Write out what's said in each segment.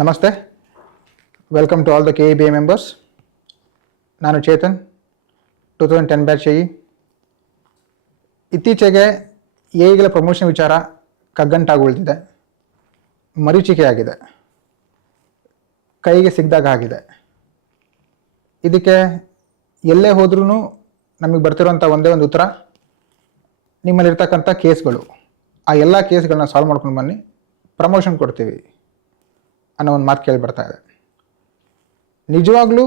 ನಮಸ್ತೆ, welcome to all the KEBA members. ನಾನು Chetan, 2010 batch AE. ಇತ್ತೀಚೆಗೆ ಎಇಗಳ ಪ್ರಮೋಷನ್ ವಿಚಾರ ಕಗ್ಗಂಟಾಗಿ ಉಳಿದಿದೆ, ಮರೀಚಿಕೆ ಆಗಿದೆ, ಕೈಗೆ ಸಿಗ್ದಾಗ ಆಗಿದೆ. ಇದಕ್ಕೆ ಎಲ್ಲೇ ಹೋದ್ರೂ ನಮಗೆ ಬರ್ತಿರೋಂಥ ಒಂದೇ ಒಂದು ಉತ್ತರ, ನಿಮ್ಮಲ್ಲಿರ್ತಕ್ಕಂಥ ಕೇಸ್ಗಳು, ಆ ಎಲ್ಲ ಕೇಸ್ಗಳನ್ನ ಸಾಲ್ವ್ ಮಾಡ್ಕೊಂಡು ಬನ್ನಿ, ಪ್ರಮೋಷನ್ ಕೊಡ್ತೀವಿ ಅನ್ನೋ ಒಂದು ಮಾತು ಕೇಳಿ ಬರ್ತಾ ಇದೆ. ನಿಜವಾಗ್ಲೂ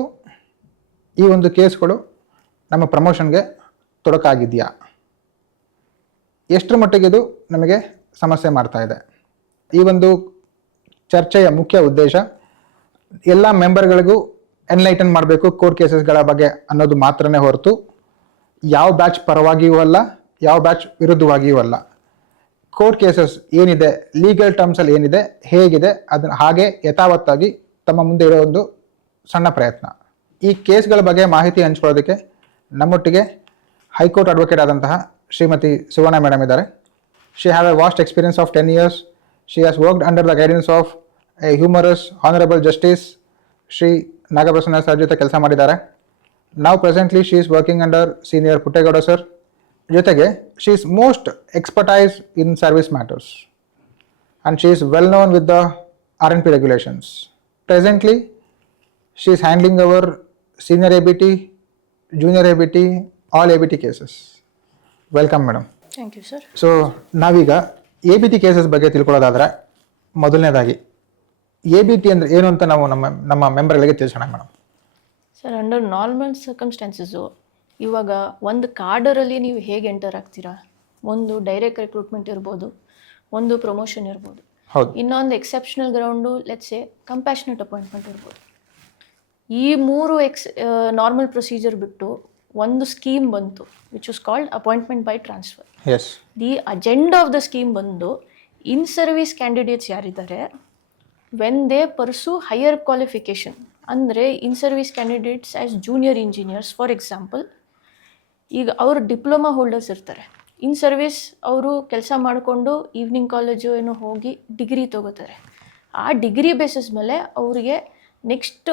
ಈ ಒಂದು ಕೇಸ್ಗಳು ನಮ್ಮ ಪ್ರಮೋಷನ್ಗೆ ತೊಡಕಾಗಿದೆಯಾ? ಎಷ್ಟರ ಮಟ್ಟಿಗೆ ಇದು ನಮಗೆ ಸಮಸ್ಯೆ ಮಾಡ್ತಾ ಇದೆ? ಈ ಒಂದು ಚರ್ಚೆಯ ಮುಖ್ಯ ಉದ್ದೇಶ ಎಲ್ಲ ಮೆಂಬರ್ಗಳಿಗೂ ಎನ್ಲೈಟನ್ ಮಾಡಬೇಕು ಕೋರ್ಟ್ ಕೇಸಸ್ಗಳ ಬಗ್ಗೆ ಅನ್ನೋದು ಮಾತ್ರನೇ ಹೊರತು ಯಾವ ಬ್ಯಾಚ್ ಪರವಾಗಿಯೂ ಅಲ್ಲ, ಯಾವ ಬ್ಯಾಚ್ ವಿರುದ್ಧವಾಗಿಯೂ ಅಲ್ಲ. ಕೋರ್ಟ್ ಕೇಸಸ್ ಏನಿದೆ, ಲೀಗಲ್ ಟರ್ಮ್ಸಲ್ಲಿ ಏನಿದೆ, ಹೇಗಿದೆ, ಅದನ್ನು ಹಾಗೆ ಯಥಾವತ್ತಾಗಿ ತಮ್ಮ ಮುಂದೆ ಇರೋ ಒಂದು ಸಣ್ಣ ಪ್ರಯತ್ನ. ಈ ಕೇಸ್ಗಳ ಬಗ್ಗೆ ಮಾಹಿತಿ ಹಂಚ್ಕೊಳ್ಳೋದಕ್ಕೆ ನಮ್ಮೊಟ್ಟಿಗೆ ಹೈಕೋರ್ಟ್ ಅಡ್ವೊಕೇಟ್ ಆದಂತಹ ಶ್ರೀಮತಿ ಸುವರ್ಣ ಮೇಡಮ್ ಇದ್ದಾರೆ. She have a vast experience of 10 years. She has worked under the guidance of a humorous honourable justice Shri Nagaprasanna sir ಜೊತೆ ಕೆಲಸ ಮಾಡಿದ್ದಾರೆ. ನಾವು presently she is working under senior Puttegowda sir ಜೊತೆಗೆ she is most expertise in service matters and she is well known with the RNP regulations. Presently, she is handling our senior ABT, junior ABT, all ABT cases. Welcome, madam. Thank you, sir. So ನಾವೀಗ ABT cases ಬಗ್ಗೆ ತಿಳ್ಕೊಳ್ಳೋದಾದ್ರೆ ಮೊದಲನೇದಾಗಿ ABT ಅಂದರೆ ಏನು ಅಂತ ನಾವು ನಮ್ಮ ಮೆಂಬರ್ಗಳಿಗೆ ತಿಳಿಸೋಣ madam. Sir, under normal ಸರ್ಕಮ್ಸ್ಟಾನ್ಸಸ್ಸು ಇವಾಗ ಒಂದು ಕಾರ್ಡರಲ್ಲಿ ನೀವು ಹೇಗೆ ಎಂಟರ್ ಆಗ್ತೀರಾ, ಒಂದು ಡೈರೆಕ್ಟ್ ರಿಕ್ರೂಟ್ಮೆಂಟ್ ಇರ್ಬೋದು, ಒಂದು ಪ್ರಮೋಷನ್ ಇರ್ಬೋದು, ಹೌದು, ಇನ್ನೊಂದು exceptional ground let's say compassionate appointment ಇರ್ಬೋದು. ಈ ಮೂರು ನಾರ್ಮಲ್ ಪ್ರೊಸೀಜರ್ ಬಿಟ್ಟು ಒಂದು ಸ್ಕೀಮ್ ಬಂತು which was called appointment by transfer. Yes. The agenda of the scheme ಬಂದು ಇನ್ ಸರ್ವಿಸ್ ಕ್ಯಾಂಡಿಡೇಟ್ಸ್ ಯಾರಿದ್ದಾರೆ, when they pursue higher qualification, ಅಂದರೆ in service candidates as junior engineers for example. ಈಗ ಅವರು diploma holders ಇರ್ತಾರೆ, ಇನ್ service ಅವರು ಕೆಲಸ ಮಾಡಿಕೊಂಡು evening college ಏನೋ ಹೋಗಿ ಡಿಗ್ರಿ ತೊಗೋತಾರೆ. ಆ ಡಿಗ್ರಿ ಬೇಸಿಸ್ ಮೇಲೆ ಅವರಿಗೆ ನೆಕ್ಸ್ಟ್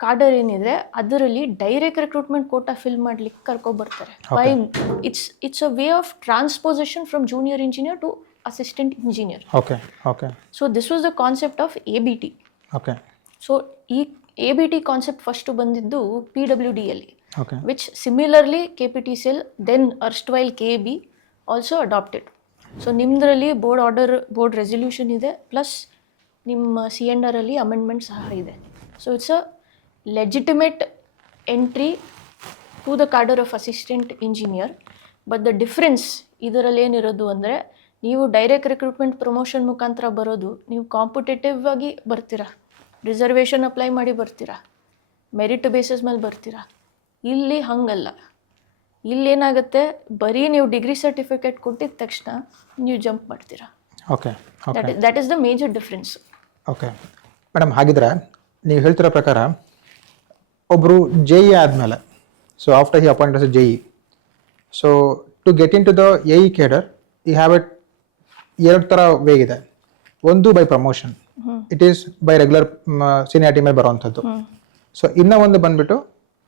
ಕಾರ್ಡರ್ ಏನಿದೆ ಅದರಲ್ಲಿ ಡೈರೆಕ್ಟ್ ರಿಕ್ರೂಟ್ಮೆಂಟ್ ಕೋಟಾ ಫಿಲ್ ಮಾಡ್ಲಿಕ್ಕೆ ಕರ್ಕೊಬರ್ತಾರೆ. By it's a way of transposition from junior engineer to assistant engineer. Okay okay. So this was the concept of ABT. Okay. So ಈ ABT concept first ಬಂದಿದ್ದು PWDಯಲ್ಲಿ, okay, which similarly KPTCL then erstwhile KEB also adopted. So ನಿಮ್ಮದ್ರಲ್ಲಿ board resolution ಇದೆ, plus ನಿಮ್ಮ CNR ಅಲ್ಲಿ amendment ಸಹ ಇದೆ. So it's a legitimate entry to the cadre of assistant engineer. But the difference ಇದರಲ್ಲಿ ಏನಿರೋದು ಅಂದರೆ, ನೀವು ಡೈರೆಕ್ಟ್ ರಿಕ್ರೂಟ್ಮೆಂಟ್ ಪ್ರಮೋಷನ್ ಮುಖಾಂತರ ಬರೋದು, ನೀವು ಕಾಂಪಿಟೇಟಿವ್ ಆಗಿ ಬರ್ತೀರಾ, ರಿಸರ್ವೇಷನ್ ಅಪ್ಲೈ ಮಾಡಿ ಬರ್ತೀರಾ, ಮೆರಿಟ್ ಬೇಸಿಸ್ ಮೇಲೆ ಬರ್ತೀರಾ. ಇಲ್ಲಿ ಹಂಗಲ್ಲ. ಇಲ್ಲೇನಾಗುತ್ತೆ, ಬರೀ ನೀವು ಡಿಗ್ರಿ ಸರ್ಟಿಫಿಕೇಟ್ ಕೊಟ್ಟಿದ ತಕ್ಷಣ ನೀವು ಜಂಪ್ ಮಾಡ್ತೀರಾ. Okay. That is the major difference. Okay madam, ಹಾಗಿದ್ರೆ ನೀವು ಹೇಳ್ತಿರೋ ಪ್ರಕಾರ ಒಬ್ಬರು JE ಆದಮೇಲೆ, so after he appoint as JE, so to get in to the AE cadre ಈ ಹ್ಯಾವ್ ಇಟ್ ಎರಡು ಥರ ವೇ ಇದೆ. ಒಂದು by promotion, it is by regular seniority ಮೇಲೆ ಬರೋವಂಥದ್ದು. ಸೊ ಇನ್ನೂ ಒಂದು ಬಂದ್ಬಿಟ್ಟು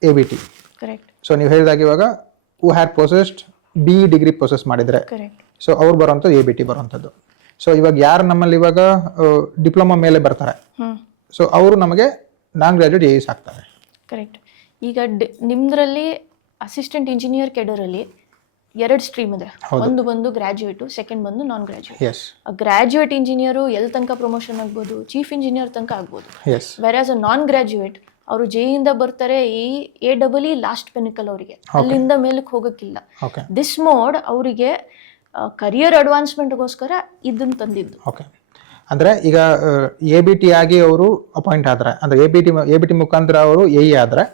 ABT. ಕರೆಕ್ಟ್. ಸೊ ನೀವು ಹೇಳಿದಾಗ ಇವಾಗ who had processed BE degree process ಮಾಡಿದರೆ, ಕರೆಕ್ಟ್, ಸೊ ಅವ್ರು ಬರೋವಂಥದ್ದು ABT ಬರೋವಂಥದ್ದು. ಸೊ ಇವಾಗ ಯಾರು ನಮ್ಮಲ್ಲಿ ಇವಾಗ ಡಿಪ್ಲೊಮಾ ಮೇಲೆ ಬರ್ತಾರೆ, ಸೊ ಅವರು ನಮಗೆ ನಾನ್ ಗ್ರಾಜುಯೇಟ್ AEs ಆಗ್ತಾರೆ. ಕರೆಕ್ಟ್. ಈಗ ನಿಮ್ಮದ್ರಲ್ಲಿ ಅಸಿಸ್ಟೆಂಟ್ ಇಂಜಿನಿಯರ್ ಕೆಡರಲ್ಲಿ ಎರಡು ಸ್ಟ್ರೀಮ್ ಇದೆ. ಒಂದು ಬಂದು ಗ್ರಾಜುಯೇಟು, ಸೆಕೆಂಡ್ ಬಂದು ನಾನ್ ಗ್ರಾಜುಯೇಟ್. ಎಸ್. ಗ್ರಾಜುಯೇಟ್ ಇಂಜಿನಿಯರು ಎಲ್ಲಿ ತನಕ ಪ್ರಮೋಷನ್ ಆಗ್ಬೋದು, ಚೀಫ್ ಇಂಜಿನಿಯರ್ ತನಕ ಆಗ್ಬೋದು. ಎಸ್. ವೆರಾಸ್ ಅ ನಾನ್ ಗ್ರಾಜುಯೇಟ್ ಅವರು JEಯಿಂದ ಬರ್ತಾರೆ, AEE ಲಾಸ್ಟ್ ಪೆನಿಕಲ್ ಅವರಿಗೆ, ಅಲ್ಲಿಂದ ಮೇಲಕ್ಕೆ ಹೋಗೋಕ್ಕಿಲ್ಲ. ಓಕೆ. ದಿಸ್ ಮೋಡ್ ಅವರಿಗೆ ಕರಿಯರ್ ಅಡ್ವಾನ್ಸ್ಮೆಂಟ್ಗೋಸ್ಕರ ಇದನ್ನು ತಂದಿದ್ದು. ಓಕೆ. ಅಂದರೆ ಈಗ ABT ಆಗಿ ಅವರು ಅಪಾಯಿಂಟ್ ಆದ್ರೆ, ಅಂದರೆ ABT ಮುಖಾಂತರ ಅವರು AE ಆದ್ರೆ,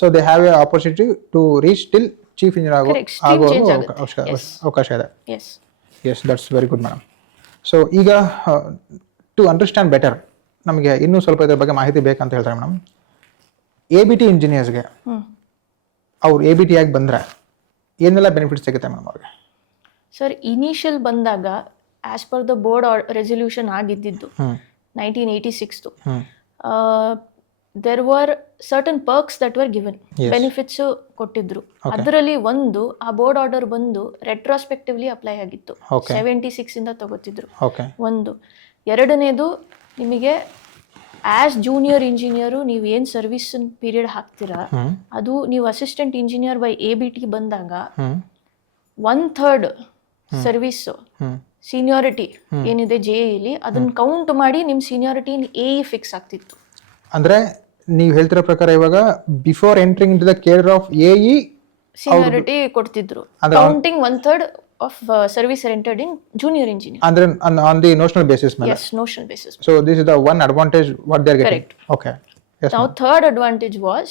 so they have a opportunity to reach till chief engineer ಆಗೋ ಅವಕಾಶ ಇದೆ. Yes, that's very good madam. So ಈಗ ಟು ಅಂಡರ್ಸ್ಟ್ಯಾಂಡ್ ಬೆಟರ್, ನಮಗೆ ಇನ್ನೂ ಸ್ವಲ್ಪ ಇದ್ರ ಬಗ್ಗೆ ಮಾಹಿತಿ ಬೇಕಂತ ಹೇಳ್ತಾರೆ ಮೇಡಮ್. ABT ಇಂಜಿನಿಯರ್ಸ್ಗೆ ಅವ್ರು ABT ಆಗಿ ಬಂದರೆ ಏನೆಲ್ಲ ಬೆನಿಫಿಟ್ಸ್ ಸಿಗುತ್ತೆ ಮೇಡಮ್ ಅವ್ರಿಗೆ? ಸರ್, ಇನಿಷಿಯಲ್ ಬಂದಾಗ as per the board resolution ಆಗಿದ್ದು 1986 there were certain perks that were given, benefits ಕೊಟ್ಟಿದ್ರು. ಅದರಲ್ಲಿ ಒಂದು ಆ ಬೋರ್ಡ್ ಆರ್ಡರ್ ಬಂದು ರೆಟ್ರಾಸ್ಪೆಕ್ಟಿವ್ಲಿ ಅಪ್ಲೈ ಆಗಿತ್ತು, 76 ಇಂದ ತಗೋತಿದ್ರು ಒಂದು. ಎರಡನೇದು, ನಿಮಗೆ ಆಸ್ ಜೂನಿಯರ್ ಇಂಜಿನಿಯರು ನೀವು ಏನು ಸರ್ವಿಸ್ ಪೀರಿಯಡ್ ಹಾಕ್ತೀರಾ ಅದು ನೀವು ಅಸಿಸ್ಟೆಂಟ್ ಇಂಜಿನಿಯರ್ ಬೈ ABT ಬಂದಾಗ 1/3 ಸರ್ವಿಸ್ ಸೀನಿಯಾರಿಟಿ ಏನಿದೆ JEE ಅದನ್ನ ಕೌಂಟ್ ಮಾಡಿ ನಿಮ್ಮ ಸೀನಿಯಾರಿಟಿ AE ಫಿಕ್ಸ್ ಆಗ್ತಿತ್ತು. ಅಂದ್ರೆ ನೀವು ಹೇಳ್ತಿರೋ ಪ್ರಕಾರ ಇವಾಗ before entering in to the cadre of AE seniority ಕೊಡ್ತಿದ್ರು, counting 1/3 of service rendered in junior engineer. ಅಂದ್ರೆ ಆನ್ ದಿ ನೋಷನಲ್ ಬೇಸಿಸ್ ಮೇಲೆ. Yes, notional basis. So this is the one advantage what they are getting. Correct. Okay. Yes. Now third advantage was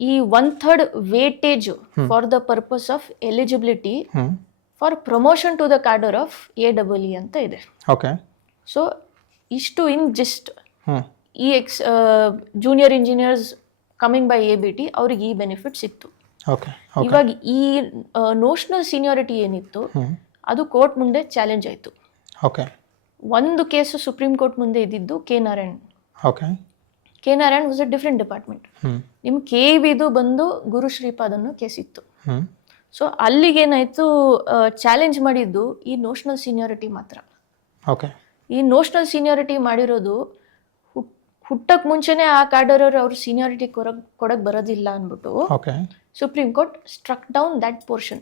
ಈ 1/3 weightage for the purpose of eligibility for promotion to the cadre of AEE ಅಂತ ಇದೆ. Okay. So ಇಷ್ಟು ಇನ್ gist ಈ junior engineers coming by ABT ಅವ್ರಿಗೆ ಈ benefits ಇತ್ತು. Okay. ಇವಾಗ ಈ ನೋಷನಲ್ ಸೀನಿಯಾರಿಟಿ ಏನಿತ್ತು ಅದು ಕೋರ್ಟ್ ಮುಂದೆ ಚಾಲೆಂಜ್ ಆಯಿತು. Okay. ಒಂದು ಕೇಸು ಸುಪ್ರೀಂ ಕೋರ್ಟ್ ಮುಂದೆ ಇದ್ದಿದ್ದು K Narayan. Okay. K Narayan was a different department. ನಿಮ್ಮ KEBದು ಬಂದು ಗುರು ಶ್ರೀಪಾದ್ ಅನ್ನೋ ಕೇಸ್ ಇತ್ತು. ಸೊ ಅಲ್ಲಿಗೇನಾಯ್ತು, ಚಾಲೆಂಜ್ ಮಾಡಿದ್ದು ಈ ನೋಷನಲ್ ಸೀನಿಯಾರಿಟಿ ಮಾತ್ರ. Okay. ಈ ನೋಷನಲ್ ಸೀನಿಯಾರಿಟಿ ಮಾಡಿರೋದು ಹುಟ್ಟಕ್ ಮುಂಚೆನೆ ಆ ಕ್ಯಾಡರ್ ಅವ್ರ ಸೀನಿಯಾರಿಟಿ ಕೊಡಕ್ ಬರೋದಿಲ್ಲ ಅಂದ್ಬಿಟ್ಟು Okay. Supreme court struck down that portion.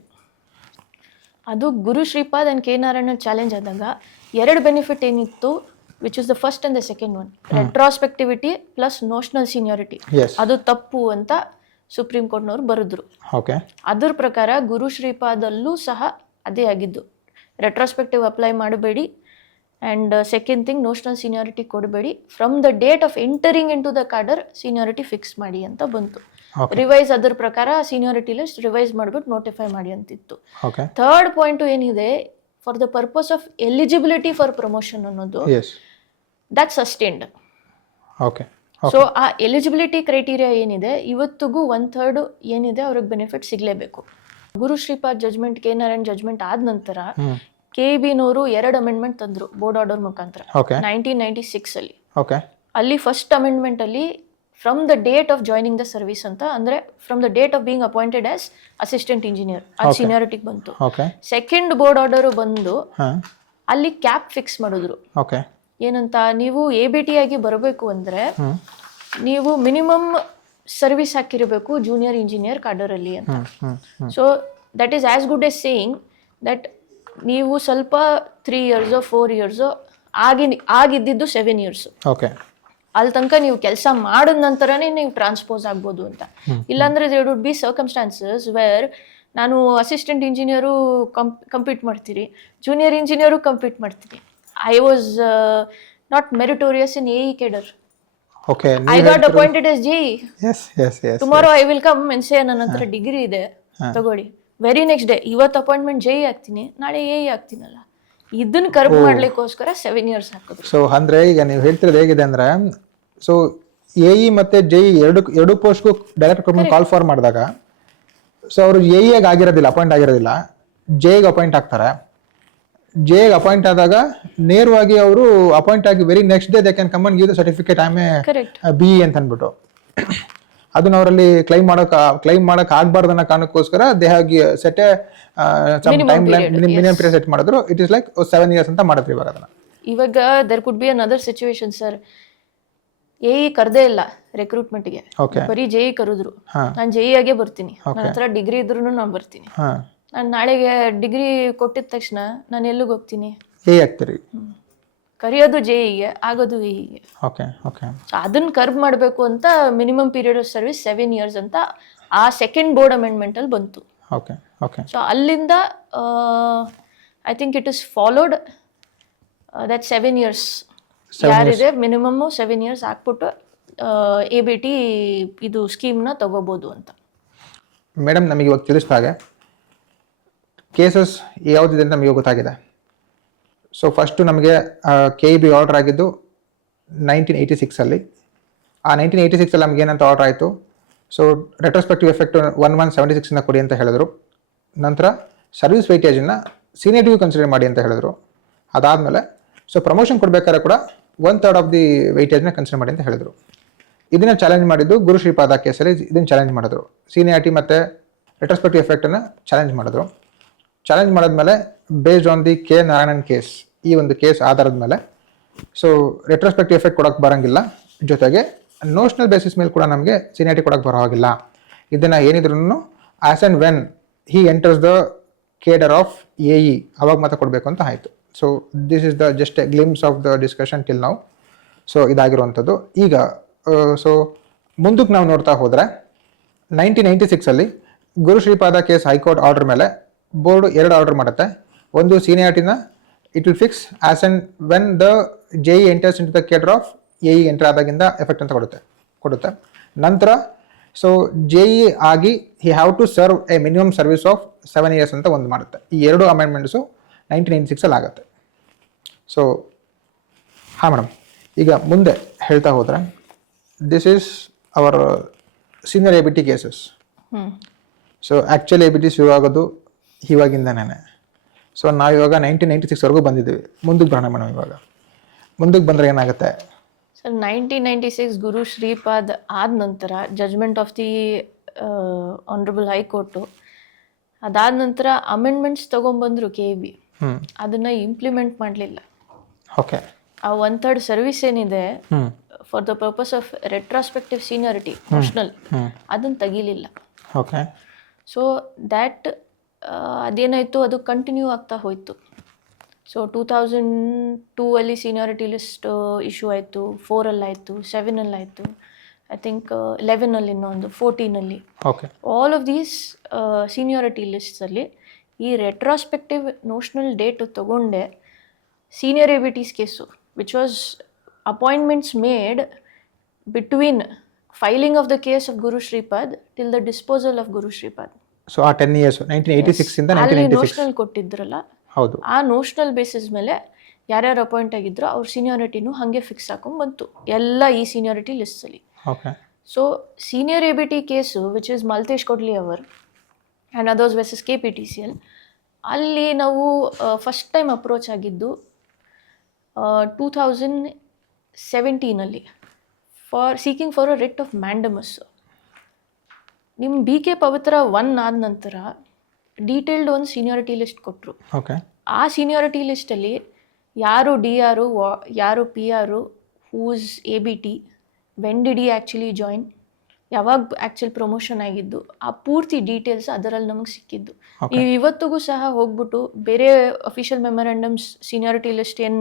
ಅದು ಗುರು ಶ್ರೀಪಾದ್ ಅಂಡ್ ಕೆ ನಾರಾಯಣ್ ಚಾಲೆಂಜ್ ಆದಾಗ ಎರಡು ಬೆನಿಫಿಟ್ ಏನಿತ್ತು, which is the first and the second one, retrospectivity plus notional seniority, Yes. ಅದು ತಪ್ಪು ಅಂತ ಸುಪ್ರೀಂ ಕೋರ್ಟ್ನವ್ರು ಬರೆದ್ರು. Okay. ಅದ್ರ ಪ್ರಕಾರ ಗುರು ಶ್ರೀಪಾದಲ್ಲೂ ಸಹ ಅದೇ ಆಗಿದ್ದು, ರೆಟ್ರಾಸ್ಪೆಕ್ಟಿವ್ ಅಪ್ಲೈ ಮಾಡಬೇಡಿ and second thing notional seniority ಕೊಡಬೇಡಿ, from the date of entering in to the cadre seniority fix ಮಾಡಿ ಅಂತ ಬಂತು. ರಿವೈಸ್ ಅದ್ರ ಪ್ರಕಾರ ಸೀನಿಯಾರಿಟಿ ಲಿಸ್ಟ್ ರಿವೈಸ್ ಮಾಡ್ಬಿಟ್ಟು ನೋಟಿಫೈ ಮಾಡಿ ಅಂತಿತ್ತು. Okay. ಥರ್ಡ್ ಪಾಯಿಂಟ್ ಏನಿದೆ, for the purpose of eligibility for promotion ಅನ್ನೋದು Yes. That sustained. Okay. So ಆ ಎಲಿಜಿಬಿಲಿಟಿ ಕ್ರೈಟೀರಿಯಾ ಏನಿದೆ ಇವತ್ತಿಗೂ 1/3 ಏನಿದೆ ಅವ್ರಿಗೆ ಬೆನಿಫಿಟ್ ಸಿಗಲೇಬೇಕು. ಗುರು ಶ್ರೀಪಾದ್ ಜಜ್ಮೆಂಟ್, ಕೆ ನಾರಾಯಣ್ ಜಜ್ಮೆಂಟ್ ಆದ ನಂತರ KEBನವರು 2 ಅಮೆಂಡ್ಮೆಂಟ್ ತಂದ್ರು ಬೋರ್ಡ್ ಆರ್ಡರ್ ಮುಖಾಂತರ 1996 ಅಲ್ಲಿ. Okay. ಅಲ್ಲಿ ಫಸ್ಟ್ ಅಮೆಂಡ್ಮೆಂಟ್ ಅಲ್ಲಿ from the date of joining the service ಅಂತ, ಅಂದ್ರೆ from the date of being appointed as assistant engineer ಅದು ಸೀನಿಯಾರಿಟಿಗೆ ಬಂತು. Okay. ಸೆಕೆಂಡ್ ಬೋರ್ಡ್ ಆರ್ಡರ್ ಬಂದು ಅಲ್ಲಿ ಕ್ಯಾಪ್ ಫಿಕ್ಸ್ ಮಾಡಿದ್ರು. Okay. ಏನಂತ, ನೀವು ABT ಆಗಿ ಬರಬೇಕು ಅಂದ್ರೆ ನೀವು ಮಿನಿಮಮ್ ಸರ್ವಿಸ್ ಹಾಕಿರಬೇಕು ಜೂನಿಯರ್ ಇಂಜಿನಿಯರ್ ಕ್ಯಾಡರಲ್ಲಿ ಅಂತ. So that is as good yes saying that ನೀವು ಸ್ವಲ್ಪ 3 years 4 years ಆಗಿದ್ದಿದ್ದು 7 years. Okay. ಅಲ್ಲಿ ತನಕ ನೀವು ಕೆಲಸ ಮಾಡಿದ ನಂತರನೇ ನೀವು ಟ್ರಾನ್ಸ್ಪೋಸ್ ಆಗ್ಬೋದು ಅಂತ. ಇಲ್ಲಾಂದ್ರೆ there would be circumstances where ನಾನು ಅಸಿಸ್ಟೆಂಟ್ ಇಂಜಿನಿಯರು ಕಂಪೀಟ್ ಮಾಡ್ತೀನಿ, ಜೂನಿಯರ್ ಇಂಜಿನಿಯರು ಕಂಪೀಟ್ ಮಾಡ್ತೀನಿ. I was not meritorious in AE cadre. Okay. I got appointed as JE. Yes. Tomorrow I will come and say ನನ್ನ ಹತ್ರ degree ಇದೆ ತಗೊಳ್ಳಿ. Very next day ಇವತ್ತು appointment JE ಆಗ್ತೀನಿ, ನಾಳೆ AE ಆಗ್ತೀನಲ್ಲ. ಇದನ್ನ ಕರ್ಬ್ ಮಾಡ್ಲಿಕ್ಕೋಸ್ಕರ 7 years ಹಾಕಿದ್ರು. ಸೊ ಅಂದ್ರೆ ಈಗ ನೀವು ಹೇಳ್ತಿರೋದು ಹೇಗಿದೆ ಅಂದ್ರೆ, ಸೊ AE ಮತ್ತೆ JE ಎರಡು ಪೋಸ್ಟ್ಗೂ ಡೈರೆಕ್ಟ್ ಕಾಲ್ ಫಾರ್ ಮಾಡಿದಾಗ, ಸೊ ಅವರು AE ಆಗಿರೋದಿಲ್ಲ, ಅಪಾಯಿಂಟ್ ಆಗಿರೋದಿಲ್ಲ, JEಗೆ ಅಪಾಯಿಂಟ್ ಆಗ್ತಾರೆ. JEಗೆ ಅಪಾಯಿಂಟ್ ಆದಾಗ ನೇರವಾಗಿ ಅವರು ಅಪಾಯಿಂಟ್ ಆಗಿ very next day they can come and give the certificate I A BE ಅಂತ ಅಂದ್ಬಿಟ್ಟು ಅದನ್ನ ಅವರಲ್ಲಿ ಕ್ಲೈಮ್ ಮಾಡಕ್ ಆಗ್ಬಾರ್ದು ಅನ್ನೋ ಕಾರಣಕ್ಕೋಸ್ಕರ they have set minimum period set ಮಾಡಿದ್ರು. ಇಟ್ ಇಸ್ ಲೈಕ್ 7 years ಅಂತ ಮಾಡಿದ್ರು. ಇವಾಗ there could be another situation sir, AE ಕರ್ದೇ ಇಲ್ಲ ರೆಕ್ರೂಟ್ಮೆಂಟ್ಗೆ, ಬರೀ JE ಕರೆದ್ರು, ನಾನು JE ಆಗೇ ಬರ್ತೀನಿ, ನನ್ನ ಹತ್ರ ಡಿಗ್ರಿ ಇದ್ರು ನಾನು ಬರ್ತೀನಿ. ನಾನು ನಾಳೆಗೆ ಡಿಗ್ರಿ ಕೊಟ್ಟಿದ ತಕ್ಷಣ ನಾನು ಎಲ್ಲಿಗೆ ಹೋಗ್ತೀನಿ, AE ಆಗ್ತೀರಿ. ಕರೆಯೋದು JEಗೆ, ಆಗೋದು AEಗೆ. ಸೊ ಅದನ್ನ ಕರ್ಬ್ ಮಾಡಬೇಕು ಅಂತ minimum period of service 7 years ಅಂತ ಆ ಸೆಕೆಂಡ್ ಬೋರ್ಡ್ ಅಮೆಂಡ್ಮೆಂಟ್ ಅಲ್ಲಿ ಬಂತು. ಸೊ ಅಲ್ಲಿಂದ I think it is followed that 7 years ಯಾರಿದೆ ಮಿನಿಮಮ್ 7 years ಹಾಕ್ಬಿಟ್ಟು ABT ಇದು ಸ್ಕೀಮ್ನ ತಗೋಬಹುದು ಅಂತ. ಮೇಡಮ್, ನಮಗೆ ಇವಾಗ ತಿಳಿಸಿದಾಗ ಕೇಸಸ್ ಯಾವುದಿದೆ ಅಂತ ನಮಗೆ ಗೊತ್ತಾಗಿದೆ. ಸೊ ಫಸ್ಟು ನಮಗೆ KEB ಆರ್ಡರ್ ಆಗಿದ್ದು 1986 ಅಲ್ಲಿ. ಆ 1986 ಅಲ್ಲಿ ನಮ್ಗೆ ಏನಂತ ಆರ್ಡರ್ ಆಯಿತು, ಸೊ ರೆಟ್ರೋಸ್ಪೆಕ್ಟಿವ್ ಎಫೆಕ್ಟ್ 1176 ಕೊಡಿ ಅಂತ ಹೇಳಿದ್ರು. ನಂತರ ಸರ್ವಿಸ್ ವೆಯ್ಟೇಜನ್ನು ಸೀನಿಯರಿಟಿಗೂ ಕನ್ಸಿಡರ್ ಮಾಡಿ ಅಂತ ಹೇಳಿದ್ರು. ಅದಾದಮೇಲೆ ಸೊ ಪ್ರಮೋಷನ್ ಕೊಡಬೇಕಾದ್ರೆ ಕೂಡ 1/3 ಆಫ್ ದಿ ವೆಯ್ಟೇಜ್ನ ಕನ್ಸಿಡರ್ ಮಾಡಿ ಅಂತ ಹೇಳಿದ್ರು. ಇದನ್ನ ಚಾಲೆಂಜ್ ಮಾಡಿದ್ದು ಗುರು ಶ್ರೀಪಾದ ಕೇಸಲ್ಲಿ ಇದನ್ನು ಚಾಲೆಂಜ್ ಮಾಡಿದ್ರು. ಸೀನಿಯಾರಿಟಿ ಮತ್ತು ರೆಟ್ರೋಸ್ಪೆಕ್ಟಿವ್ ಎಫೆಕ್ಟನ್ನು ಚಾಲೆಂಜ್ ಮಾಡಿದ್ರು. ಚಾಲೆಂಜ್ ಮಾಡಿದ್ಮೇಲೆ based on the K Narayanan case, ಈ ಒಂದು ಕೇಸ್ ಆಧಾರದ ಮೇಲೆ ಸೊ ರೆಟ್ರೋಸ್ಪೆಕ್ಟಿವ್ ಎಫೆಕ್ಟ್ ಕೊಡೋಕ್ಕೆ ಬರೋಂಗಿಲ್ಲ, ಜೊತೆಗೆ ನೋಷನಲ್ ಬೇಸಿಸ್ ಮೇಲೆ ಕೂಡ ನಮಗೆ ಸೀನಿಯಾರಿಟಿ ಕೊಡೋಕ್ಕೆ ಬರೋ ಹಾಗಿಲ್ಲ. ಇದನ್ನು ಏನಿದ್ರು as and when he enters the cadre of AE ಅವಾಗ ಮಾತ್ರ ಕೊಡಬೇಕು ಅಂತ ಆಯಿತು. So this is the just a glimpse of the discussion till ನಾವು. ಸೊ ಇದಾಗಿರುವಂಥದ್ದು. ಈಗ ಸೊ ಮುಂದಕ್ಕೆ ನಾವು ನೋಡ್ತಾ ಹೋದರೆ 1996 Guru Shripada case high court order ಮೇಲೆ ಬೋರ್ಡ್ 2 ಆರ್ಡರ್ ಮಾಡುತ್ತೆ. ಒಂದು ಸೀನಿಯಾರಿಟಿನ it will fix as and when the JE enters in to the cadre of AE enter ಆದಾಗಿಂದ ಎಫೆಕ್ಟ್ ಅಂತ ಕೊಡುತ್ತೆ. ನಂತರ ಸೊ JE ಆಗಿ he have to serve a minimum service of 7 years ಅಂತ ಒಂದು ಮಾಡುತ್ತೆ. ಈ 2 ಅಮೆಂಡ್ಮೆಂಟ್ಸು 1996 ಆಗುತ್ತೆ. ಸೊ ಹಾಂ ಮೇಡಮ್, ಈಗ ಮುಂದೆ ಹೇಳ್ತಾ ಹೋದರೆ this is our senior ABT cases. So actually ABT ಶುರು ಆಗೋದು ಇವಾಗಿಂದನೇ. ಸೊ ನಾವಿವಾಗ 1996ವರೆಗೂ ಬಂದಿದ್ದೀವಿ. ಮುಂದಕ್ಕೆ ಬರೋಣ ಮೇಡಮ್. ಇವಾಗ ಮುಂದಕ್ಕೆ ಬಂದರೆ ಏನಾಗುತ್ತೆ ಸರ್? 1996 ಗುರು ಶ್ರೀಪಾದ್ ಆದ ನಂತರ judgment of the honourable high court, ಅದಾದ ನಂತರ ಅಮೆಂಡ್ಮೆಂಟ್ಸ್ ತೊಗೊಂಬಂದರು KEB, ಅದನ್ನು ಇಂಪ್ಲಿಮೆಂಟ್ ಮಾಡಲಿಲ್ಲ. ಓಕೆ. ಆ 1/3 ಸರ್ವಿಸ್ ಏನಿದೆ for the purpose of retrospective seniority national, ಅದನ್ನು ತೆಗಿಲಿಲ್ಲ. ಓಕೆ. ಸೊ ದ್ಯಾಟ್ ಅದೇನಾಯಿತು, ಅದು ಕಂಟಿನ್ಯೂ ಆಗ್ತಾ ಹೋಯಿತು. ಸೊ 2002 ಸೀನಿಯಾರಿಟಿ ಲಿಸ್ಟ್ ಇಶ್ಯೂ ಆಯಿತು, 4 ಆಯಿತು, 7 ಆಯಿತು, ಐ ಥಿಂಕ್ 11 ಇನ್ನೊಂದು, 14 okay. All of these seniority ಲಿಸ್ಟ್ಸಲ್ಲಿ ಈ ರೆಟ್ರಾಸ್ಪೆಕ್ಟಿವ್ ನೋಷನಲ್ ಡೇಟ್ ತಗೊಂಡೆ senior ABT's case, which was appointments made between filing of the case of Guru Shripad till the disposal of Guru Shripad. So ಆ 10 years 1986 ಇಂದ 1996 notional ಕೊಟ್ಟಿದ್ರಲ್ಲ, ಹೌದು, ಆ ನೋಷನಲ್ ಬೇಸಿಸ್ ಮೇಲೆ ಯಾರ್ಯಾರು ಅಪಾಯಿಂಟ್ ಆಗಿದ್ರು ಅವ್ರ ಸೀನಿಯಾರಿಟಿನೂ ಹಾಗೆ ಫಿಕ್ಸ್ ಹಾಕೊಂಡ್ಬಂತು ಎಲ್ಲ ಈ ಸೀನಿಯಾರಿಟಿ ಲಿಸ್ಟಲ್ಲಿ. Okay. So senior ABT case which is Maltesh Kodli ಅವರ್ ಆ್ಯಂಡ್ ಅದರ್ಸ್ ವರ್ಸಸ್ KPTCL, ಅಲ್ಲಿ ನಾವು ಫಸ್ಟ್ ಟೈಮ್ ಅಪ್ರೋಚ್ ಆಗಿದ್ದು 2017 for seeking for a writ of mandamus. ನಿಮ್ಮ BK ಪವಿತ್ರ 1 ಆದ ನಂತರ ಡೀಟೇಲ್ಡ್ ಒಂದು ಸೀನಿಯಾರಿಟಿ ಲಿಸ್ಟ್ ಕೊಟ್ಟರು. ಓಕೆ. ಆ ಸೀನಿಯಾರಿಟಿ ಲಿಸ್ಟಲ್ಲಿ ಯಾರು DR, ಯಾರು PR, who's ABT, when did actually join, ಯಾವಾಗ ಆ್ಯಕ್ಚುಲ್ ಪ್ರಮೋಷನ್ ಆಗಿದ್ದು, ಆ ಪೂರ್ತಿ ಡೀಟೇಲ್ಸ್ ಅದರಲ್ಲಿ ನಮಗೆ ಸಿಕ್ಕಿದ್ದು. ನೀವು ಇವತ್ತಿಗೂ ಸಹ ಹೋಗ್ಬಿಟ್ಟು ಬೇರೆ ಅಫಿಷಿಯಲ್ ಮೆಮೊರಂಡಮ್ಸ್ ಸೀನಿಯಾರಿಟಿ ಲಿಸ್ಟ್ ಏನು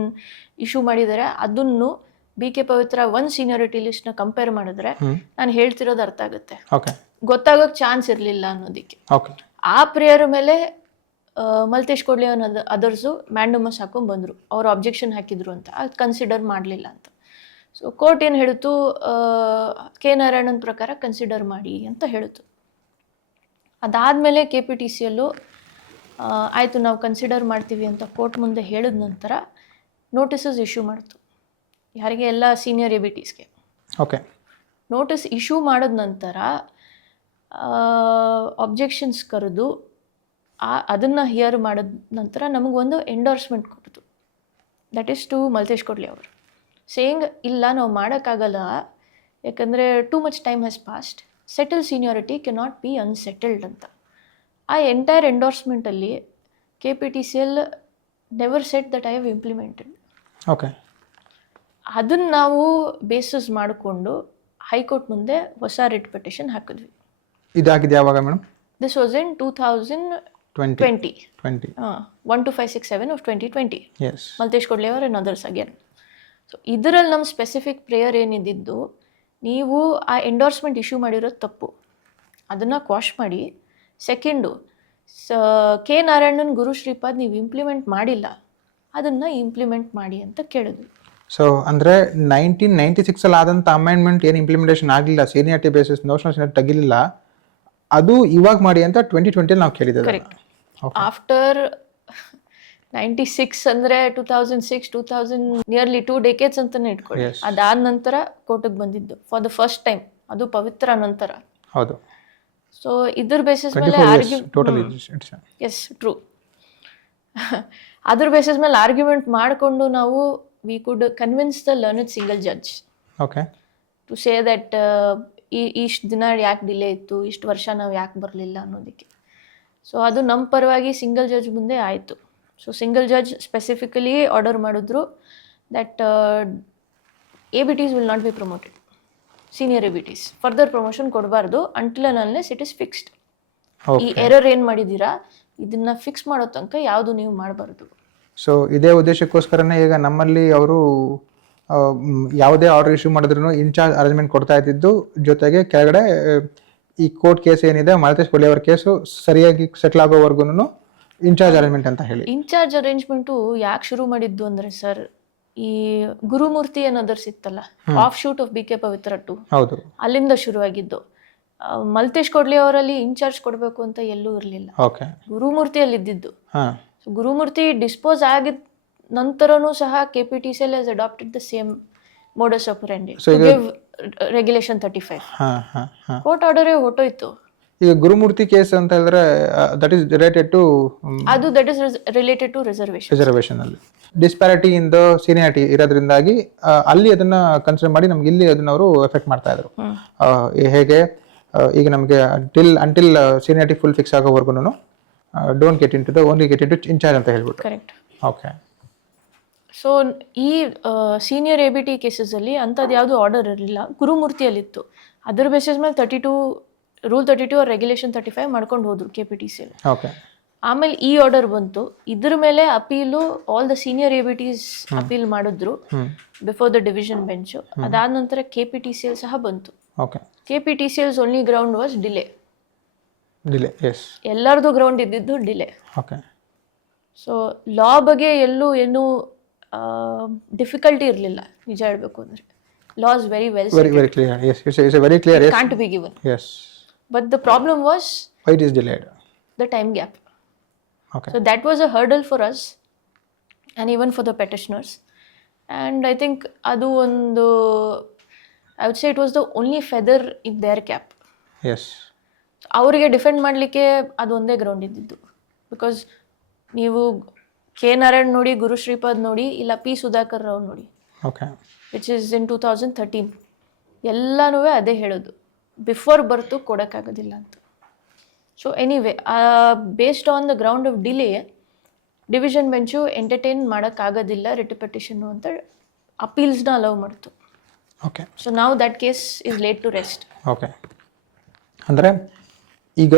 ಇಶ್ಯೂ ಮಾಡಿದ್ದಾರೆ ಅದನ್ನು BK ಪವಿತ್ರ 1 ಸೀನಿಯಾರಿಟಿ ಲಿಸ್ಟ್ನ ಕಂಪೇರ್ ಮಾಡಿದ್ರೆ ನಾನು ಹೇಳ್ತಿರೋದು ಅರ್ಥ ಆಗುತ್ತೆ, ಗೊತ್ತಾಗೋಕ್ಕೆ ಚಾನ್ಸ್ ಇರಲಿಲ್ಲ ಅನ್ನೋದಕ್ಕೆ. ಆ ಪ್ರೇಯರ್ ಮೇಲೆ ಮಲ್ತೇಶ್ ಕೊಡ್ಲಿ ಅನ್ನೋದು ಅದರ್ಸು ಮ್ಯಾಂಡಮಸ್ ಹಾಕೊಂಡು ಬಂದರು, ಅವ್ರು ಅಬ್ಜೆಕ್ಷನ್ ಹಾಕಿದ್ರು ಅಂತ, ಅದು ಕನ್ಸಿಡರ್ ಮಾಡಲಿಲ್ಲ ಅಂತ. ಸೊ ಕೋರ್ಟ್ ಏನು ಹೇಳಿತು, K ನಾರಾಯಣನ್ ಪ್ರಕಾರ ಕನ್ಸಿಡರ್ ಮಾಡಿ ಅಂತ ಹೇಳಿತು. ಅದಾದಮೇಲೆ KPTCL ಆಯಿತು ನಾವು ಕನ್ಸಿಡರ್ ಮಾಡ್ತೀವಿ ಅಂತ ಕೋರ್ಟ್ ಮುಂದೆ ಹೇಳಿದ ನಂತರ ನೋಟಿಸಸ್ ಇಶ್ಯೂ ಮಾಡ್ತು ಯಾರಿಗೆ, ಎಲ್ಲ ಸೀನಿಯರ್ ABTಸ್ಗೆ. ಓಕೆ. ನೋಟಿಸ್ ಇಶ್ಯೂ ಮಾಡಿದ ನಂತರ ಅಬ್ಜೆಕ್ಷನ್ಸ್ ಕರೆದು ಅದನ್ನು ಹಿಯರ್ ಮಾಡಿದ ನಂತರ ನಮಗೊಂದು ಎಂಡೋರ್ಸ್ಮೆಂಟ್ ಕೊಡ್ತು, ದಟ್ ಈಸ್ ಟು ಮಲ್ತೇಶ್ ಕೊಡ್ಲಿ ಅವರು, ಸೇಯಿಂಗ್ ಇಲ್ಲ ನಾವು ಮಾಡೋಕ್ಕಾಗಲ್ಲ, ಯಾಕಂದರೆ too much time has passed, settle seniority can not be unsettled ಅಂತ. ಆ ಎಂಟೈರ್ ಎಂಡೋರ್ಸ್ಮೆಂಟಲ್ಲಿ KPTCL never set that I have implemented. Okay. ಅದನ್ನು ನಾವು ಬೇಸಿಸ್ ಮಾಡಿಕೊಂಡು ಹೈಕೋರ್ಟ್ ಮುಂದೆ ಹೊಸ ರಿಟ್ ಪಿಟಿಷನ್ ಹಾಕಿದ್ವಿ. ಇದಾಗಿದೆ ಯಾವಾಗ madam? This was in 2020. 12567 of 2020. Yes. Maltesh Kodli ಅವರ್ and others again. ಸೊ ಇದರಲ್ಲಿ ನಮ್ಮ ಸ್ಪೆಸಿಫಿಕ್ ಪ್ರೇಯರ್ ಏನಿದ್ದು, ನೀವು ಆ ಎಂಡೋರ್ಸ್ಮೆಂಟ್ ಇಶ್ಯೂ ಮಾಡಿರೋದು ತಪ್ಪು, ಅದನ್ನು ಕ್ವಾಶ್ ಮಾಡಿ. ಸೆಕೆಂಡು, K ನಾರಾಯಣನ್ ಗುರು ಶ್ರೀಪಾದ್ ನೀವು ಇಂಪ್ಲಿಮೆಂಟ್ ಮಾಡಿಲ್ಲ, ಅದನ್ನು ಇಂಪ್ಲಿಮೆಂಟ್ ಮಾಡಿ ಅಂತ ಕೇಳಿದ್ವಿ. ಸೊ ಅಂದರೆ 1996 ಆದಂಥ ಅಮೆಂಡ್ಮೆಂಟ್ ಏನು ಇಂಪ್ಲಿಮೆಂಟೇಷನ್ ಆಗಲಿಲ್ಲ, ಸೀನಿಯಾರಿಟಿ ಬೇಸಿಸ್ ನೋಷನಲ್ ಸೀನಿಯಾರಿಟಿ ತೆಗಿಲಿಲ್ಲ, ಅದು ಇವಾಗ ಮಾಡಿ ಅಂತ 2020 ನಾವು ಕೇಳಿದ್ದೇವೆ. ಕರೆಕ್ಟ್. ಆಫ್ಟರ್ 96 ಅಂದರೆ 2006, 2000 ನಿಯರ್ಲಿ 2 decades ಅಂತಲೇ ಇಟ್ಕೊಳ್ಳಿ. ಅದಾದ ನಂತರ ಕೋರ್ಟಿಗೆ ಬಂದಿದ್ದು ಫಾರ್ ದ ಫಸ್ಟ್ ಟೈಮ್, ಅದು ಪವಿತ್ರ ನಂತರ. ಹೌದು. ಸೊ ಇದ್ರ ಬೇಸಿಸ್ ಮೇಲೆ ಎಸ್ ಟ್ರೂ ಅದ್ರ ಬೇಸಿಸ್ ಮೇಲೆ ಆರ್ಗ್ಯುಮೆಂಟ್ ಮಾಡಿಕೊಂಡು ನಾವು we could convince the learned single judge okay to say that ಇಷ್ಟು ದಿನ ಯಾಕೆ ಡಿಲೇ ಇತ್ತು, ಇಷ್ಟು ವರ್ಷ ನಾವು ಯಾಕೆ ಬರಲಿಲ್ಲ ಅನ್ನೋದಕ್ಕೆ. ಸೊ ಅದು ನಮ್ಮ ಪರವಾಗಿ ಸಿಂಗಲ್ ಜಡ್ಜ್ ಮುಂದೆ ಆಯಿತು. So single judge specifically order ಮಾಡಿದ್ರು that ABTs will not be promoted, senior ABTs further promotion ಕೊಡಬಾರ್ದು until and unless it is fixed. ಈ ಎರರ್ ಏನು ಮಾಡಿದ್ದೀರಾ ಇದನ್ನ ಫಿಕ್ಸ್ ಮಾಡೋ ತನಕ ಯಾವುದು ನೀವು ಮಾಡಬಾರ್ದು. ಸೊ ಇದೇ ಉದ್ದೇಶಕ್ಕೋಸ್ಕರನೇ ಈಗ ನಮ್ಮಲ್ಲಿ ಅವರು ಯಾವುದೇ ಆರ್ಡರ್ ಇಶ್ಯೂ ಮಾಡಿದ್ರು ಇನ್ಚಾರ್ಜ್ ಅರೇಂಜ್ಮೆಂಟ್ ಕೊಡ್ತಾ ಇದ್ದಿದ್ದು, ಜೊತೆಗೆ ಕೆಳಗಡೆ ಈ ಕೋರ್ಟ್ ಕೇಸ್ ಏನಿದೆ ಮಾಲ್ತೇಶ್ ಕೊಹ್ಲಿ ಅವರ ಕೇಸು ಸರಿಯಾಗಿ ಸೆಟ್ಲ್ ಆಗೋವರೆಗೂ ಇನ್ಚಾರ್ಜ್ ಅರೇಂಜ್ಮೆಂಟ್ ಅಂತ ಹೇಳಿ. ಇನ್ಚಾರ್ಜ್ ಅರೇಂಜ್ಮೆಂಟು ಯಾಕೆ ಶುರು ಮಾಡಿದ್ದು ಅಂದರೆ ಸರ್, ಈ ಗುರುಮೂರ್ತಿ ಅನ್ನೋದರ್ಸ್ ಇತ್ತಲ್ಲ, ಆಫ್ ಶೂಟ್ ಆಫ್ BK ಪವಿತ್ರ 2, ಹೌದು, ಅಲ್ಲಿಂದ ಶುರುವಾಗಿದ್ದು. ಮಲ್ತೇಶ್ ಕೊಹ್ಲಿ ಅವರಲ್ಲಿ ಇನ್ಚಾರ್ಜ್ ಕೊಡಬೇಕು ಅಂತ ಎಲ್ಲೂ ಇರಲಿಲ್ಲ, ಓಕೆ, ಗುರುಮೂರ್ತಿಯಲ್ಲಿ ಇದ್ದಿದ್ದು. ಹಾಂ, ಸೊ ಗುರುಮೂರ್ತಿ ಡಿಸ್ಪೋಸ್ ಆಗಿದ ನಂತರನೂ ಸಹ KPTCL has adopted the same modus operandi to give regulation 35. ಹಾಂ ಹಾಂ ಹಾಂ. ಕೋರ್ಟ್ ಆರ್ಡರೇ ಹೊಟ್ಟೋಯ್ತು. ಈಗ ಗುರುಮೂರ್ತಿ ಕೇಸ್ ಅಂತ ಹೇಳಿದ್ರೆ ದಟ್ ಈಸ್ ರಿಲೇಟೆಡ್ ಟು ಅದು that is related to reservation ಅಲ್ಲಿ ಡಿಸ್ಪ್ಯಾರಿಟಿ ಇನ್ ದ ಸೀನಿಯಾರಿಟಿ ಇರೋದ್ರಿಂದಾಗಿ ಅಲ್ಲಿ ಅದನ್ನ ಕನ್ಸಿಡರ್ ಮಾಡಿ ನಮ್ಗೆ ಇಲ್ಲಿ ಅದನ್ನ ಅವರು ಎಫೆಕ್ಟ್ ಮಾಡ್ತಾ ಇದ್ರು. ಹೇಗೆ ಈಗ ನಮಗೆ ಅಂಟಿಲ್ ಸೀನಿಯಾರಿಟಿ ಫುಲ್ ಫಿಕ್ಸ್ ಆಗೋವರೆಗೂ don't get in to the only get into incharge ಅಂತ ಹೇಳ್ಬಿಟ್ಟು. ಕರೆಕ್ಟ್. ಓಕೆ. ಸೊ ಈ ಸೀನಿಯರ್ ABT ಕೇಸಸಲ್ಲಿ ಅಂಥದ್ದು ಯಾವುದು ಆರ್ಡರ್ ಇರಲಿಲ್ಲ, ಗುರುಮೂರ್ತಿಯಲ್ಲಿತ್ತು. ಅದರ ಬೇಸಿಸ್ ಮೇಲೆ ರೂಲ್ 32 ಆರ್ ರೆಗ್ಯುಲೇಷನ್ 35 ಮಾಡ್ಕೊಂಡು ಹೋದ್ರು KPTCL. ಓಕೆ. ಆಮೇಲೆ ಈ ಆರ್ಡರ್ ಬಂತು, ಇದ್ರ ಮೇಲೆ appeal all the senior ABTs appeal ಮಾಡಿದ್ರು ಬಿಫೋರ್ ದ ಡಿವಿಷನ್ ಬೆಂಚ್. ಅದಾದ ನಂತರ KPTCL ಸಹ ಬಂತು. Okay. KPTCL's only ground was delay. Yes, ಎಲ್ಲರದು ಗ್ರೌಂಡ್ ಇದ್ದಿದ್ದು ಡಿಲೇ. ಓಕೆ. ಸೊ ಲಾ ಬಗ್ಗೆ ಎಲ್ಲೂ ಏನೂ ಡಿಫಿಕಲ್ಟಿ ಇರಲಿಲ್ಲ ನಿಜ ಹೇಳಬೇಕು ಅಂದರೆ. Law is very well very clear. Yes, it's very clear. It can't be given. Yes. But the problem was why it is delayed. The time gap. Okay. So that was a hurdle for us and even for the petitioners. And I think adu ondu, I would say it was the only feather in their cap. Yes. ಅವರಿಗೆ defend ಮಾಡಲಿಕ್ಕೆ ಅದು ಒಂದೇ ground ಇದ್ದಿದ್ದು. Because ನೀವು K. Narayan ನೋಡಿ, ಗುರು ಶ್ರೀಪಾದ್ ನೋಡಿ, ಇಲ್ಲ P. Sudhakar Rao ನೋಡಿ, ಓಕೆ, ವಿಚ್ ಇಸ್ ಇನ್ 2013. ಎಲ್ಲನೂ ಅದೇ ಹೇಳೋದು, ಬಿಫೋರ್ ಬರ್ತು ಕೊಡೋಕ್ಕಾಗೋದಿಲ್ಲ ಅಂತ. So anyway, based on the ground of delay division bench entertain ಮಾಡೋಕ್ಕಾಗೋದಿಲ್ಲ ರಿಟ್ ಪಿಟಿಷನ್ನು ಅಂತ ಅಪೀಲ್ಸ್ನ ಅಲೌ ಮಾಡ್ತು. ಓಕೆ. ಸೊ ನಾವು that case is laid to rest. Okay. ಅಂದರೆ ಈಗ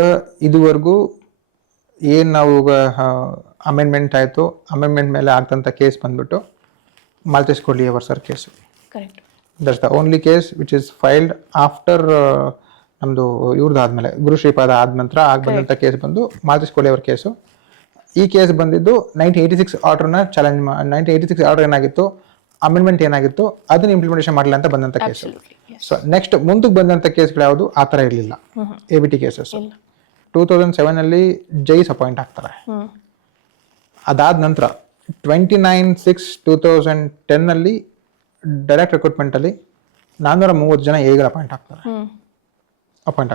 ಇದುವರೆಗೂ ಏನು ನಾವು ಅಮೆಂಡ್ಮೆಂಟ್ ಆಯಿತು, ಅಮೆಂಡ್ಮೆಂಟ್ ಮೇಲೆ ಆಗ್ತಂಥ ಕೇಸ್ ಬಂದ್ಬಿಟ್ಟು ಮಾಲ್ತೇಶ್ ಕೊಹ್ಲಿ ಅವರ್ sir case. Correct. That's the only case which is filed after ನಮ್ಮದು ಇವ್ರದ್ದಾದ್ಮೇಲೆ ಗುರು ಶ್ರೀಪಾದ ಆದ ನಂತರ ಬಂದಂಥ ಕೇಸ್ ಬಂದು ಮಾಲ್ತೇಶ್ ಕೊಹ್ಲಿ ಅವ್ರ ಕೇಸು. ಈ ಕೇಸ್ ಬಂದಿದ್ದು 1986 ಆರ್ಡರ್ನ ಚಾಲೆಂಜ್ 1986 ಆರ್ಡರ್ ಏನಾಗಿತ್ತು, ಅಮೆಂಡ್ಮೆಂಟ್ ಏನಾಗಿತ್ತು, ಅದನ್ನ ಇಂಪ್ಲಿಮೆಂಟೇಷನ್ ಮಾಡಲಿಲ್ಲ ಅಂತ ಬಂದಂಥ ಕೇಸು. ಸೊ ನೆಕ್ಸ್ಟ್ ಮುಂದಕ್ಕೆ ಬಂದಂಥ ಕೇಸ್ಗಳು ಯಾವುದು ಆ ಥರ ಇರಲಿಲ್ಲ. ABT ಕೇಸಸ್ 2007 ಜೈಸ್ ಅಪಾಯಿಂಟ್ ಆಗ್ತಾರೆ. ಅದಾದ ನಂತರ 29/6/2010 ಡೈರೆಕ್ಟ್ ರಿಕ್ರೂಟ್ಮೆಂಟಲ್ಲಿ 430 ಜನ ಎಗಳು ಅಪಾಯಿಂಟ್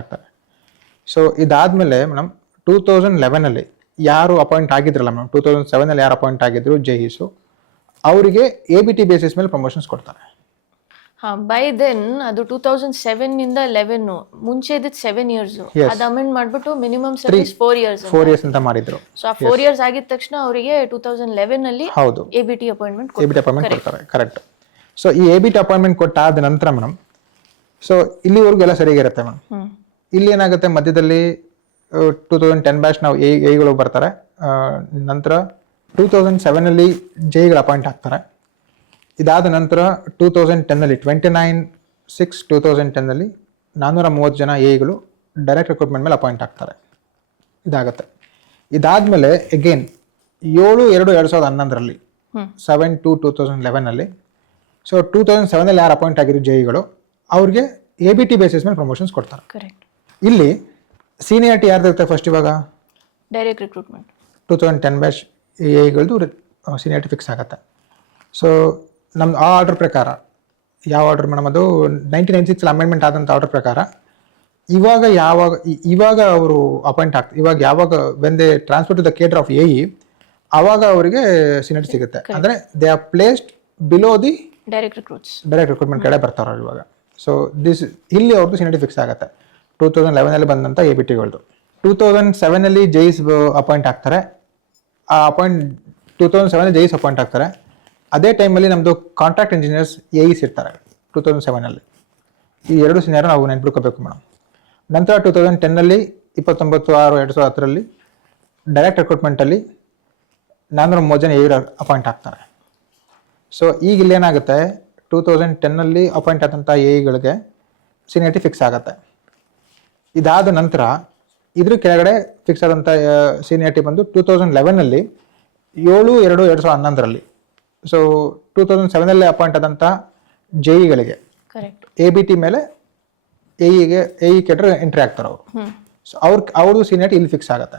ಆಗ್ತಾರೆ. ಸೊ ಇದಾದಮೇಲೆ ಮೇಡಮ್ 2011 ಯಾರು ಅಪಾಯಿಂಟ್ ಆಗಿದ್ರಲ್ಲ ಮೇಡಮ್, 2007 ಯಾರು ಅಪಾಯಿಂಟ್ ಆಗಿದ್ರು ಜೈಸು, ಅವರಿಗೆ ABT ಬೇಸಿಸ್ ಮೇಲೆ ಪ್ರಮೋಷನ್ಸ್ ಕೊಡ್ತಾರೆ. ಹಾಂ, ಬೈ ದೆನ್ ಅದು 2007 ಇಂದ 11 ಮುಂಚೆ ಇದ್ದಿದ್ದು 7 years. ಅದು ಅಮೆಂಡ್ ಮಾಡಿಬಿಟ್ಟು ಮಿನಿಮಮ್ ಸರ್ವಿಸ್ 4 years ಅಂತ ಮಾಡಿದ್ರು. ಸೊ ಆ 4 years ಆಗಿದ ತಕ್ಷಣ ಅವರಿಗೆ 2011 ಹೌದು ABT ಅಪಾಯಿಂಟ್ಮೆಂಟ್ ಕೊಡ್ತಾರೆ. ಕರೆಕ್ಟ್. ಸೊ ಈ ABT ಅಪಾಯಿಂಟ್ಮೆಂಟ್ ಕೊಟ್ಟಾದ ನಂತರ ಮೇಡಮ್, ಸೊ ಇಲ್ಲಿವರೆಗೂ ಎಲ್ಲ ಸರಿಯಾಗಿರುತ್ತೆ ಮೇಡಮ್. ಇಲ್ಲಿ ಏನಾಗುತ್ತೆ, ಮಧ್ಯದಲ್ಲಿ 2010 ಬ್ಯಾಚ್ ನಾವು ಎಗಳು ಬರ್ತಾರೆ. ನಂತರ 2007 ಜೈಗಳು ಅಪಾಯಿಂಟ್ ಆಗ್ತಾರೆ. ಇದಾದ ನಂತರ 2010 29/6/2010 430 ಜನ ಎಗಳು ಡೈರೆಕ್ಟ್ ರಿಕ್ರೂಟ್ಮೆಂಟ್ ಮೇಲೆ ಅಪಾಯಿಂಟ್ ಆಗ್ತಾರೆ. ಇದಾಗುತ್ತೆ. ಇದಾದಮೇಲೆ ಅಗೇನ್ 7/2/2011 7/2/2011 ಸೊ 2007 ಯಾರು ಅಪಾಯಿಂಟ್ ಆಗಿರೋ ಜೈಗಳು ಅವ್ರಿಗೆ ABT ಬೇಸಿಸ್ ಮೇಲೆ ಪ್ರಮೋಷನ್ಸ್ ಕೊಡ್ತಾರೆ. ಕರೆಕ್ಟ್. ಇಲ್ಲಿ ಸೀನಿಯಾರಿಟಿ ಯಾರ್ದಿರುತ್ತೆ ಫಸ್ಟ್, ಇವಾಗ ಡೈರೆಕ್ಟ್ ರಿಕ್ರೂಟ್ಮೆಂಟ್ 2010 ಬ್ಯಾಚ್ ಎಗಳದು ಸೀನಿಯಾರಿಟಿ ಫಿಕ್ಸ್ ಆಗುತ್ತೆ. ಸೊ ನಮ್ದು ಆ ಆರ್ಡರ್ ಪ್ರಕಾರ, ಯಾವ ಆರ್ಡರ್ ಮೇಡಮ್, ಅದು 1996 ಅಮೆಂಡ್ಮೆಂಟ್ ಆದಂಥ ಆರ್ಡರ್ ಪ್ರಕಾರ ಇವಾಗ ಅವರು ಅಪಾಯಿಂಟ್ ಆಗ್ತಾರೆ. ಯಾವಾಗ when they transfer to the cadre of AE, ಆವಾಗ ಅವರಿಗೆ ಸೀನಿಯಾರಿಟಿ ಸಿಗುತ್ತೆ. ಅಂದರೆ they are placed below the direct recruits direct recruitment ಕಡೆ ಬರ್ತಾರೆ ಇವಾಗ. ಸೊ ಇಲ್ಲಿ ಅವ್ರದ್ದು ಸೀನಿಯರಿಟಿ ಫಿಕ್ಸ್ ಆಗುತ್ತೆ 2011 ಬಂದಂಥ ABTಗಳದ್ದು. 2007 ಜೈಸ್ ಅಪಾಯಿಂಟ್ ಆಗ್ತಾರೆ. ಆ 2007 ಜೈಸ್ ಅಪಾಯಿಂಟ್ ಆಗ್ತಾರೆ. ಅದೇ ಟೈಮಲ್ಲಿ ನಮ್ಮದು ಕಾಂಟ್ರಾಕ್ಟ್ ಇಂಜಿನಿಯರ್ಸ್ AEs ಇರ್ತಾರೆ 2007. ಈ ಎರಡು ಸೀನಿಯರ್ ನಾವು ನೆನ್ಪಿಟ್ಕೋಬೇಕು ಮೇಡಮ್. ನಂತರ 2010 29/6/2010 ಡೈರೆಕ್ಟ್ ರಿಕ್ರೂಟ್ಮೆಂಟಲ್ಲಿ 403 ಜನ AE ಅಪಾಯಿಂಟ್ ಆಗ್ತಾರೆ. ಸೊ ಈಗ ಇಲ್ಲೇನಾಗುತ್ತೆ, 2010 ಅಪಾಯಿಂಟ್ ಆದಂಥ AEಗಳಿಗೆ ಸೀನಿಯರಿಟಿ ಫಿಕ್ಸ್ ಆಗುತ್ತೆ. ಇದಾದ ನಂತರ ಇದ್ರ ಕೆಳಗಡೆ ಫಿಕ್ಸ್ ಆದಂಥ ಸೀನಿಯರಿಟಿ ಬಂದು 2011 7/2/2011. ಸೊ 2007 ಅಪಾಯಿಂಟ್ ಆದಂಥ JEಗಳಿಗೆ ಕರೆಕ್ಟ್ ABT ಮೇಲೆ AE ಕೆಟ್ರೆ ಎಂಟ್ರಿ ಆಗ್ತಾರೆ ಅವರು. ಸೊ ಅವ್ರದ್ದು ಸೀನಿಯರಿಟಿ ಇಲ್ಲಿ ಫಿಕ್ಸ್ ಆಗುತ್ತೆ.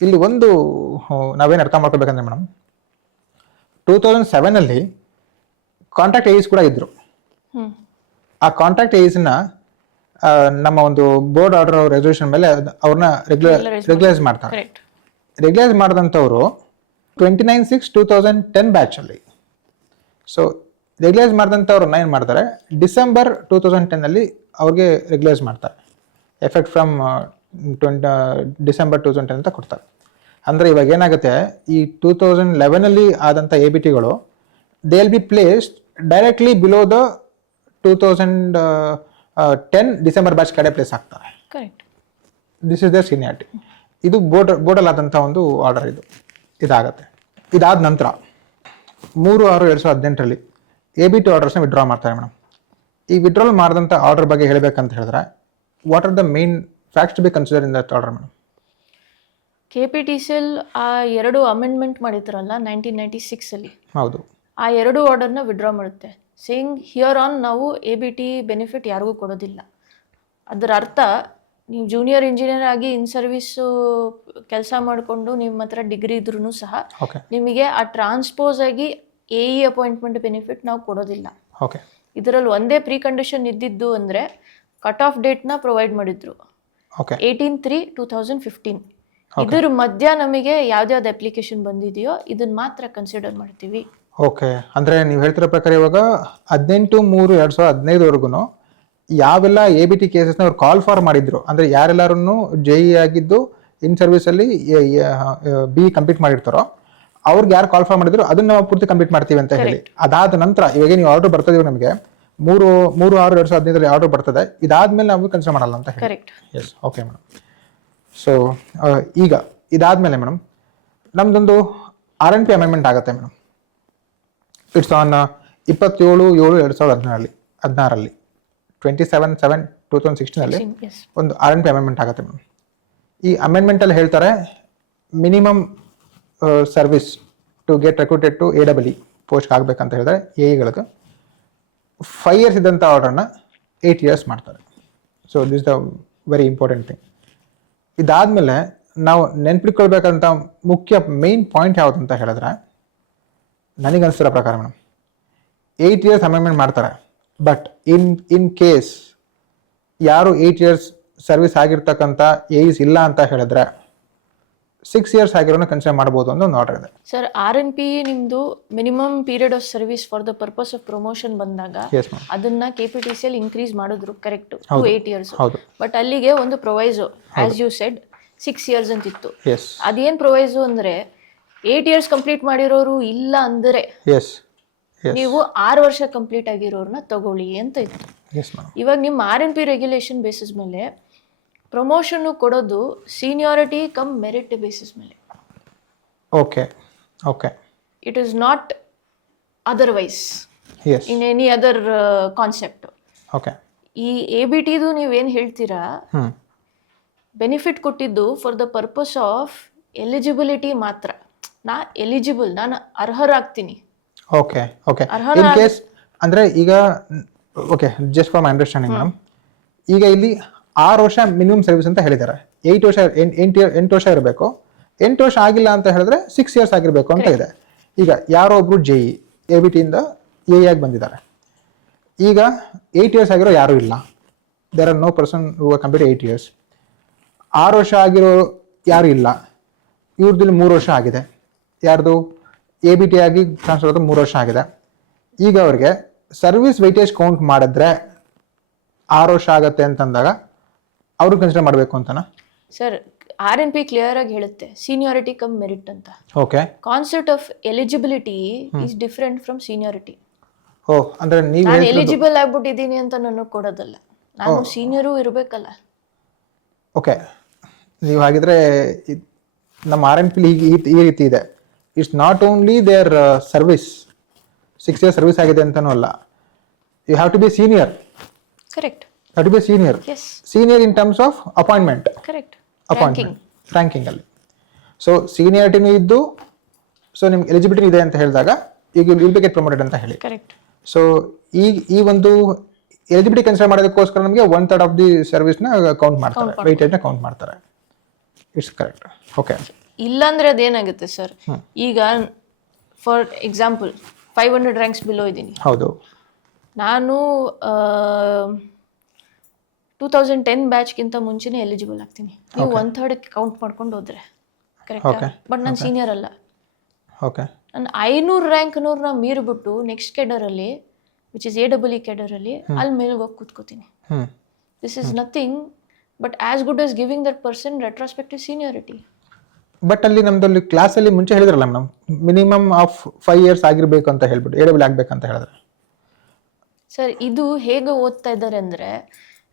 ಇಲ್ಲಿ ಒಂದು ನಾವೇನು ಅರ್ಥ ಮಾಡ್ಕೋಬೇಕಂದ್ರೆ ಮೇಡಮ್, 2007 ಕಾಂಟ್ರಾಕ್ಟ್ AEs ಕೂಡ ಇದ್ರು. ಆ ಕಾಂಟ್ರಾಕ್ಟ್ AEsನ ನಮ್ಮ ಒಂದು ಬೋರ್ಡ್ ಆರ್ಡರ್ ರೆಸಲ್ಯೂಷನ್ ಮೇಲೆ ಅವ್ರನ್ನ ರೆಗ್ಯುಲೈಸ್ ಮಾಡ್ತಾರೆ. ರೆಗ್ಯುಲೈಸ್ ಮಾಡಿದಂಥವ್ರು 29/6/2010 ಬ್ಯಾಚಲ್ಲಿ. ಸೊ ರೆಗ್ಯುಲೈಸ್ ಮಾಡಿದಂಥವ್ರನ್ನ ಏನು ಮಾಡ್ತಾರೆ, ಡಿಸೆಂಬರ್ 2010 ಅವ್ರಿಗೆ ರೆಗ್ಯುಲೈಸ್ ಮಾಡ್ತಾರೆ. ಎಫೆಕ್ಟ್ ಫ್ರಮ್ ಡಿಸೆಂಬರ್ 2010 ಅಂತ ಕೊಡ್ತಾರೆ. ಅಂದರೆ ಇವಾಗ ಏನಾಗುತ್ತೆ, ಈ 2011 ಆದಂಥ ABTಗಳು they will be placed directly below the 2010 December batch ಕಡೆ ಪ್ಲೇಸ್ ಆಗ್ತಾರೆ. Correct. This is the seniority. ಇದು ಬೋರ್ಡಲ್ಲಿ ಆದಂಥ ಒಂದು ಆರ್ಡರ್ ಇದಾಗತ್ತೆ. ಇದಾದ ನಂತರ 3/6/2018 ABT ಆರ್ಡರ್ಸ್ನ ವಿಡ್ರಾ ಮಾಡ್ತಾರೆ ಮೇಡಮ್. ಈ ವಿಡ್ರಾಲ್ ಮಾಡಿದಂಥ ಆರ್ಡರ್ ಬಗ್ಗೆ ಹೇಳಬೇಕಂತ ಹೇಳಿದ್ರೆ, what are the main facts to be consider in that order madam? KPTCL ಆ 2 ಅಮೆಂಡ್ಮೆಂಟ್ ಮಾಡಿದ್ರಲ್ಲ 1996 ಹೌದು. ಆ 2 ಆರ್ಡರ್ನ ವಿಡ್ರಾ ಮಾಡುತ್ತೆ. ಸೇಯಿಂಗ್ ಹಿಯರ್ ಆನ್ ನಾವು ABT ಬೆನಿಫಿಟ್ ಯಾರಿಗೂ ಕೊಡೋದಿಲ್ಲ. ಅದರ ಅರ್ಥ ನೀವು ಜೂನಿಯರ್ ಇಂಜಿನಿಯರ್ ಆಗಿ ಇನ್ ಸರ್ವಿಸು ಕೆಲಸ ಮಾಡಿಕೊಂಡು ನಿಮ್ಮ ಹತ್ರ ಡಿಗ್ರಿ ಇದ್ರೂ ಸಹ ನಿಮಗೆ ಆ ಟ್ರಾನ್ಸ್ಪೋಸ್ ಆಗಿ AE ಅಪಾಯಿಂಟ್ಮೆಂಟ್ ಬೆನಿಫಿಟ್ ನಾವು ಕೊಡೋದಿಲ್ಲ. ಇದರಲ್ಲಿ ಒಂದೇ ಪ್ರೀ ಕಂಡೀಷನ್ ಇದ್ದಿದ್ದು ಅಂದರೆ ಕಟ್ ಆಫ್ ಡೇಟ್ನ ಪ್ರೊವೈಡ್ ಮಾಡಿದ್ರು 18/3/2015. ಇದ್ರ ಮಧ್ಯ ನಮಗೆ ಯಾವ್ದಾವ್ದು ಅಪ್ಲಿಕೇಶನ್ ಬಂದಿದೆಯೋ ಇದನ್ನ ಮಾತ್ರ ಕನ್ಸಿಡರ್ ಮಾಡ್ತೀವಿ. ಓಕೆ, ಅಂದರೆ ನೀವು ಹೇಳ್ತಿರೋ ಪ್ರಕಾರ ಇವಾಗ 18/3/2015 ಯಾವೆಲ್ಲ ABT ಕೇಸಸ್ನ ಅವ್ರು ಕಾಲ್ ಫಾರ್ ಮಾಡಿದ್ರು, ಅಂದರೆ ಯಾರೆಲ್ಲರೂ JE ಆಗಿದ್ದು ಇನ್ ಸರ್ವಿಸಲ್ಲಿ BE ಕಂಪ್ಲೀಟ್ ಮಾಡಿರ್ತಾರೋ ಅವ್ರಿಗೆ ಯಾರು ಕಾಲ್ ಫಾರ್ ಮಾಡಿದ್ರು ಅದನ್ನ ನಾವು ಪೂರ್ತಿ ಕಂಪ್ಲೀಟ್ ಮಾಡ್ತೀವಿ ಅಂತ ಹೇಳಿ. ಅದಾದ ನಂತರ ಇವಾಗ ನೀವು ಆರ್ಡರ್ ಬರ್ತದೆ ನಮಗೆ 3/6/2015 ಆರ್ಡರ್ ಬರ್ತದೆ. ಇದಾದ್ಮೇಲೆ ನಾವು ಕನ್ಸಿಡರ್ ಮಾಡಲ್ಲ ಅಂತ ಹೇಳಿ. S, okay madam. ಸೊ ಈಗ ಇದಾದ್ಮೇಲೆ ಮೇಡಮ್ ನಮ್ದೊಂದು RNP ಅಮೆಂಡ್ಮೆಂಟ್ ಆಗುತ್ತೆ ಮೇಡಮ್. ಇಟ್ಸ್ ಆನ್ 27/7/2016 27/7/2016 ಒಂದು RNP ಅಮೆಂಡ್ಮೆಂಟ್ ಆಗುತ್ತೆ ಮೇಡಮ್. ಈ ಅಮೆಂಡ್ಮೆಂಟಲ್ಲಿ ಹೇಳ್ತಾರೆ, minimum service to get recruited to AEE post ಆಗಬೇಕಂತ ಹೇಳಿದ್ರೆ AEಗಳಿಗೆ 5 years ಇದ್ದಂಥ ಆರ್ಡರ್ನ 8 years ಮಾಡ್ತಾರೆ. So this the very important thing. ಇದಾದಮೇಲೆ ನಾವು ನೆನ್ಪಿಟ್ಕೊಳ್ಬೇಕಂತ ಮುಖ್ಯ ಮೇನ್ ಪಾಯಿಂಟ್ ಯಾವುದು ಅಂತ ಹೇಳಿದ್ರೆ, ನನಗನ್ಸಿರೋ ಪ್ರಕಾರ ಮೇಡಮ್ 8 years ಅಮೆಂಡ್ಮೆಂಟ್ ಮಾಡ್ತಾರೆ. ಬಟ್ ಇನ್ ಕೇಸ್ ಯಾರು 8 years ಸರ್ವಿಸ್ ಆಗಿರ್ತಕ್ಕಂಥ AEs ಇಲ್ಲ ಅಂತ ಹೇಳಿದ್ರೆ 6 years ಆಗಿರೋನ ಕನ್ಸಿಡರ್ ಮಾಡ್ಬೋದು ಅಂತ ಒಂದು ಆರ್ಡರ್ ಇದೆ. ಸರ್, RNP ನಿಮ್ದು minimum period of service for the purpose of promotion ಬಂದಾಗ ಅದನ್ನ KPTCL ಇನ್ಕ್ರೀಸ್ ಮಾಡಿದ್ರು, ಕರೆಕ್ಟ್, 8 years. ಬಟ್ ಅಲ್ಲಿಗೆ ಒಂದು ಪ್ರೊವೈಸೋ, ಆಸ್ ಯು ಸೆಡ್ 6 years ಅಂತಿತ್ತು. ಅದೇನ್ ಪ್ರೊವೈಸೋ ಅಂದ್ರೆ 8 years ಕಂಪ್ಲೀಟ್ ಮಾಡಿರೋರು ಇಲ್ಲ ಅಂದರೆ ನೀವು 6 ವರ್ಷ ಕಂಪ್ಲೀಟ್ ಆಗಿರೋರ್ನ ತಗೊಳ್ಳಿ ಅಂತ ಇತ್ತು. ಇವಾಗ ನಿಮ್ಮ RNP ರೆಗ್ಯುಲೇಷನ್ ಬೇಸಿಸ್ ಮೇಲೆ ಪ್ರಮೋಷನ್ ಕೊಡೋದು ಸೀನಿಯಾರಿಟಿ ಕಮ್ ಮೆರಿಟ್ ಬೇಸಿಸ್ ಮೇಲೆ. Okay, it is not otherwise in any other concept. ಈ ABTದು ನೀವೇನು ಹೇಳ್ತೀರಾ, ಬೆನಿಫಿಟ್ ಕೊಟ್ಟಿದ್ದು for the purpose of eligibility ಮಾತ್ರ. ನಾ ಎಲಿಜಿಬಲ್, ನಾನು ಅರ್ಹರಾಗ್ತೀನಿ. ಇನ್ ಕೇಸ್ ಅಂದ್ರೆ ಈಗ just for my understanding madam, ಈಗ ಇಲ್ಲಿ 6 ವರ್ಷ ಮಿನಿಮಮ್ ಸರ್ವಿಸ್ ಅಂತ ಹೇಳಿದ್ದಾರೆ. 8 ವರ್ಷ ಇರಬೇಕು. 8 ವರ್ಷ ಆಗಿಲ್ಲ ಅಂತ ಹೇಳಿದ್ರೆ 6 years ಆಗಿರಬೇಕು ಅಂತ ಇದೆ. ಈಗ ಯಾರೋ ಒಬ್ರು JE ABT ಇಂದ AE ಆಗಿ ಬಂದಿದ್ದಾರೆ. ಈಗ 8 years ಆಗಿರೋ ಯಾರು ಇಲ್ಲ. There are no person who complete 8 years. 6 ವರ್ಷ ಆಗಿರೋ ಯಾರು ಇಲ್ಲ. ಇವ್ರದ್ದು 3 ವರ್ಷ ಆಗಿದೆ. ಯಾರ್ದು ABT ಆಗಿ ಟ್ರಾನ್ಸ್ಫರ್ ಆಗೋದು 3 ವರ್ಷ ಆಗಿದೆ. ಈಗ ಅವ್ರಿಗೆ ಸರ್ವಿಸ್ ವೈಟೇಜ್ ಕೌಂಟ್ ಮಾಡಿದ್ರೆ 6 ವರ್ಷ ಆಗತ್ತೆ ಅಂತಂದಾಗ ಅವರು ಕನ್ಸಿಡರ್ ಮಾಡಬೇಕು ಅಂತನಾ? ಸರ್ RNP ಕ್ಲಿಯರ್ ಆಗಿ ಹೇಳುತ್ತೆ ಸೀನಿಯಾರಿಟಿ ಕಮ್ ಮೆರಿಟ್ ಅಂತ. Okay. Concept of eligibility is different from seniority. ಓ ಅಂದ್ರೆ ನೀವು ನಾನು ಎಲಿಜಿಬಲ್ ಆಗ್ಬಿಟ್ಟಿದ್ದೀನಿ ಅಂತ ನನಗೆ ಕೊಡೋದಲ್ಲ, ನಾನು ಸೀನಿಯರು ಇರಬೇಕಲ್ಲ. ಓಕೆ, ನೀವು ಹಾಗಿದ್ರೆ ನಮ್ಮ RNP ಈ ರೀತಿ ಇದೆ. It's not only their service 6 years service ಆಗಿದೆ ಅಂತನೂ ಅಲ್ಲ, you have to be senior. Correct. Have to be senior. Yes. Senior in terms of appointment. Correct. Appointment ranking ಅಲ್ಲಿ. ಸೊ ಸೀನಿಯಾರಿಟಿನೂ ಇದ್ದು, ಸೊ ನಿಮ್ಗೆ ಎಲಿಜಿಬಿಲಿಟಿ ಇದೆ ಅಂತ ಹೇಳಿದಾಗ ಈಗ ವಿಲ್ ಬಿ ಗೆಟ್ ಪ್ರಮೋಟೆಡ್ ಅಂತ ಹೇಳಿ. ಕರೆಕ್ಟ್. ಸೊ ಈ ಒಂದು ಎಲಿಜಿಬಿಲಿಟಿ ಕನ್ಸಿಡರ್ ಮಾಡೋದಕ್ಕೋಸ್ಕರ ನಮಗೆ 1/3 ಆಫ್ ದಿ ಸರ್ವಿಸ್ನ ಕೌಂಟ್ ಮಾಡ್ತಾರೆ, ವೆಯ್ಟೇಜ್ನ ಕೌಂಟ್ ಮಾಡ್ತಾರೆ. It's correct. ಓಕೆ. ಇಲ್ಲಾಂದ್ರೆ ಅದೇನಾಗುತ್ತೆ ಸರ್, ಈಗ ಫಾರ್ ಎಕ್ಸಾಂಪಲ್ 500 ರ್ಯಾಂಕ್ಸ್ ಬಿಲೋ ಇದ್ದೀನಿ. ಹೌದು. ನಾನು 2010 ಬ್ಯಾಚ್ಗಿಂತ ಮುಂಚೆನೇ ಎಲಿಜಿಬಲ್ ಆಗ್ತೀನಿ. ನೀವು 1/3 ಕೌಂಟ್ ಮಾಡ್ಕೊಂಡು ಹೋದ್ರೆ ಕರೆಕ್ಟ್. ಬಟ್ ನಾನು ಸೀನಿಯರ್ ಅಲ್ಲ. ಓಕೆ. ನಾನು 500 ರ್ಯಾಂಕ್ನವ್ರನ್ನ ಮೀರ್ಬಿಟ್ಟು ನೆಕ್ಸ್ಟ್ ಕೆಡರಲ್ಲಿ ವಿಚ್ ಇಸ್ AEE ಕೆಡರಲ್ಲಿ ಅಲ್ಲಿ ಮೇಲೆ ಹೋಗಿ ಕೂತ್ಕೋತೀನಿ. This is nothing but as good as giving that person retrospective seniority. But ಅಲ್ಲಿ ನಮ್ದಲ್ಲಿ ಕ್ಲಾಸಲ್ಲಿ ಮುಂಚೆ ಹೇಳಿದ್ರಲ್ಲ ಮೇಡಮ್, ಮಿನಿಮಮ್ ಆಫ್ 5 years ಆಗಿರ್ಬೇಕು ಅಂತ ಹೇಳ್ಬಿಟ್ಟು AEE ಆಗ್ಬೇಕಂತ ಹೇಳಿದ್ರೆ. ಸರ್ ಇದು ಹೇಗೆ ಓದ್ತಾ ಇದ್ದಾರೆ ಅಂದರೆ,